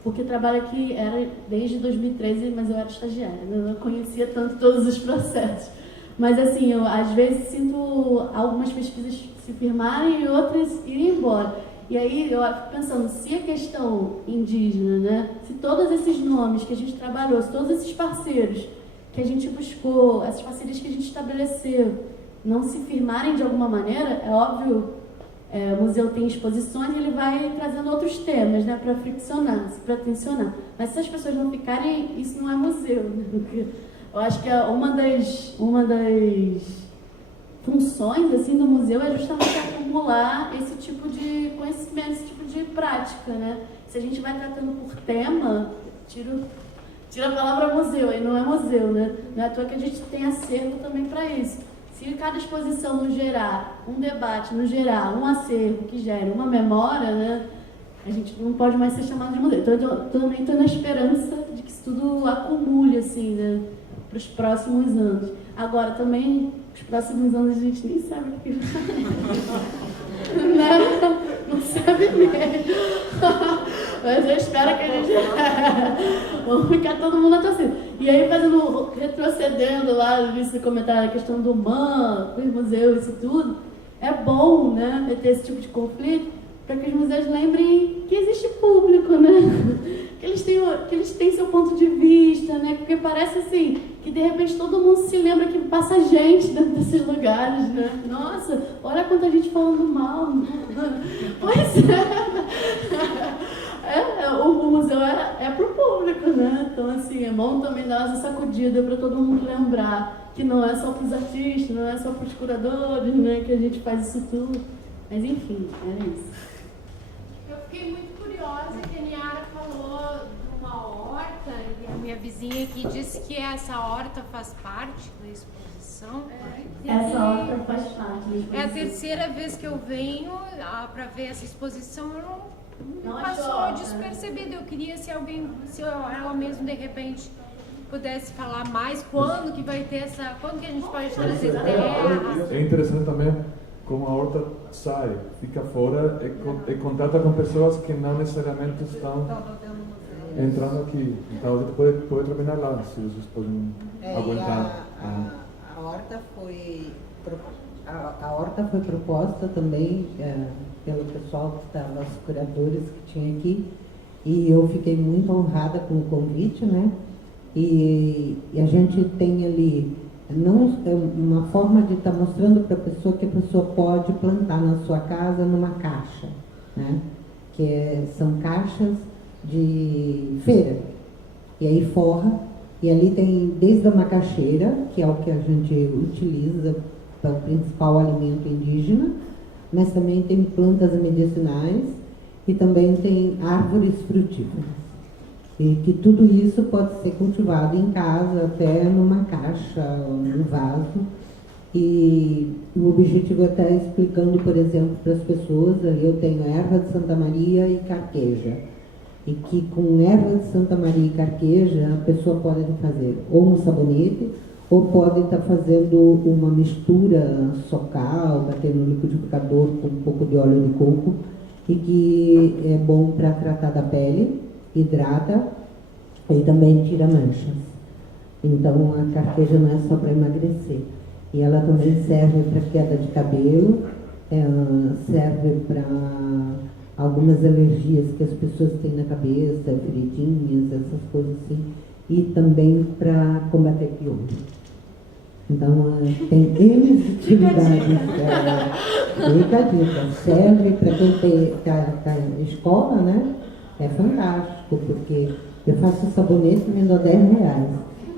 Porque trabalho aqui era desde 2013, mas eu era estagiária, eu não conhecia tanto todos os processos. Mas assim, eu às vezes sinto algumas pesquisas se firmarem e outras irem embora. E aí eu fico pensando, se a questão indígena, né? Se todos esses nomes que a gente trabalhou, se todos esses parceiros que a gente buscou, essas parcerias que a gente estabeleceu, não se firmarem de alguma maneira, é óbvio, o museu tem exposições e ele vai trazendo outros temas, né, para friccionar, para tensionar. Mas se as pessoas não ficarem, isso não é museu, né? Porque eu acho que uma das funções assim, do museu é justamente acumular esse tipo de conhecimento, esse tipo de prática, né? Se a gente vai tratando por tema, tira a palavra museu, aí não é museu, né? Não é à toa que a gente tem acervo também para isso. Se cada exposição nos gerar um debate, nos gerar um acervo que gere uma memória, né? A gente não pode mais ser chamado de museu. Então eu também estou na esperança de que isso tudo acumule, assim, né? Para os próximos anos. Agora também, os próximos anos a gente nem sabe o que vai. Não sabe mesmo. Mas eu espero que a gente... Vamos ficar todo mundo torcendo. E aí, retrocedendo lá, nesse comentário, a questão do MAN, dos museus, isso tudo, é bom, né, ter esse tipo de conflito, para que os museus lembrem que existe público, né? Que eles têm seu ponto de vista, né? Porque parece assim, que de repente todo mundo se lembra que passa gente dentro desses lugares, né? Nossa, olha quanta gente falando mal. Pois o museu é para o público, né? Então, assim, é bom também dar essa sacudida para todo mundo lembrar que não é só para os artistas, não é só para os curadores, né? Que a gente faz isso tudo. Mas, enfim, é isso. Eu fiquei muito curiosa que a Niara falou de uma horta, e a minha vizinha aqui disse que essa horta faz parte da exposição. Essa horta faz parte da exposição. É a terceira vez que eu venho para ver essa exposição, não passou despercebido. Eu queria se ela mesmo de repente pudesse falar mais quando que vai ter quando que a gente pode trazer terra. É interessante também como a horta sai, fica fora e contata com pessoas que não necessariamente estão entrando aqui. Então a gente pode terminar lá, se vocês podem aguentar. A horta foi proposta também pelo pessoal que estava, os curadores que tinha aqui, e eu fiquei muito honrada com o convite, né? E a gente tem ali uma forma de estar mostrando para a pessoa que a pessoa pode plantar na sua casa numa caixa, né? São caixas de feira, e aí forra, e ali tem desde a macaxeira, que é o que a gente utiliza para o principal alimento indígena, mas também tem plantas medicinais e também tem árvores frutíferas. E que tudo isso pode ser cultivado em casa, até numa caixa, num vaso. E o objetivo é estar explicando, por exemplo, para as pessoas, ali eu tenho erva de Santa Maria e carqueja. E que com erva de Santa Maria e carqueja, a pessoa pode fazer ou um sabonete, ou pode estar fazendo uma mistura socal, bater no liquidificador com um pouco de óleo de coco, e que é bom para tratar da pele, hidrata e também tira manchas. Então a carqueja não é só para emagrecer. E ela também serve para queda de cabelo, serve para algumas alergias que as pessoas têm na cabeça, feridinhas, essas coisas assim, e também para combater piolho. Então, tem N utilidades. Fica a dica. Serve para quem tem a escola, né? É fantástico, porque eu faço sabonete e vendo R$10.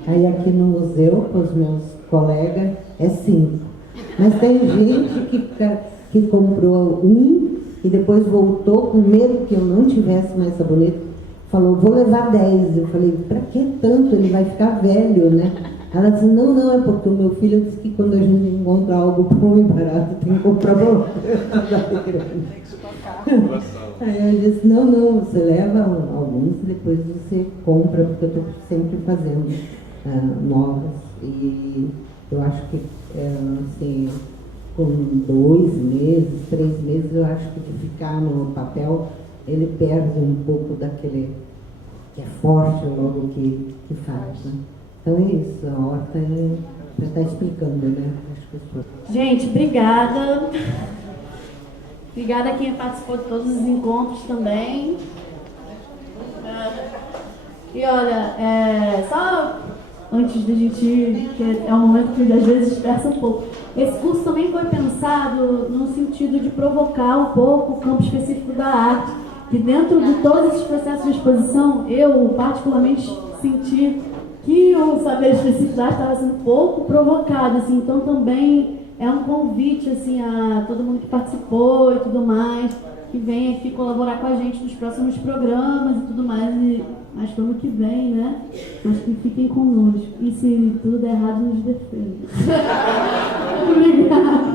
Aí aqui no museu, com os meus colegas, é 5. Mas tem gente que comprou um e depois voltou com medo que eu não tivesse mais sabonete. Falou, vou levar 10. Eu falei, para que tanto? Ele vai ficar velho, né? Ela disse, não, é porque o meu filho disse que quando a gente encontra algo bom e barato, tem que comprar bom. Tem que estocar. Aí eu disse, não, você leva alguns e depois você compra, porque eu estou sempre fazendo novas. E eu acho que, assim, com 2 meses, 3 meses, eu acho que de ficar no papel, ele perde um pouco daquele que é forte logo que faz, né? Então é isso, a horta já está explicando, né? Gente, obrigada. Obrigada a quem participou de todos os encontros também. E olha, só antes da gente ir, que é um momento que às vezes dispersa um pouco, esse curso também foi pensado no sentido de provocar um pouco o campo específico da arte, que dentro de todos esses processos de exposição, eu particularmente senti que o saber específico da arte estava sendo pouco provocado, assim, então também é um convite assim, a todo mundo que participou e tudo mais, que venha aqui colaborar com a gente nos próximos programas e tudo mais, mas para o ano que vem, né? Mas que fiquem conosco. E se tudo der errado, nos defendam. Obrigada.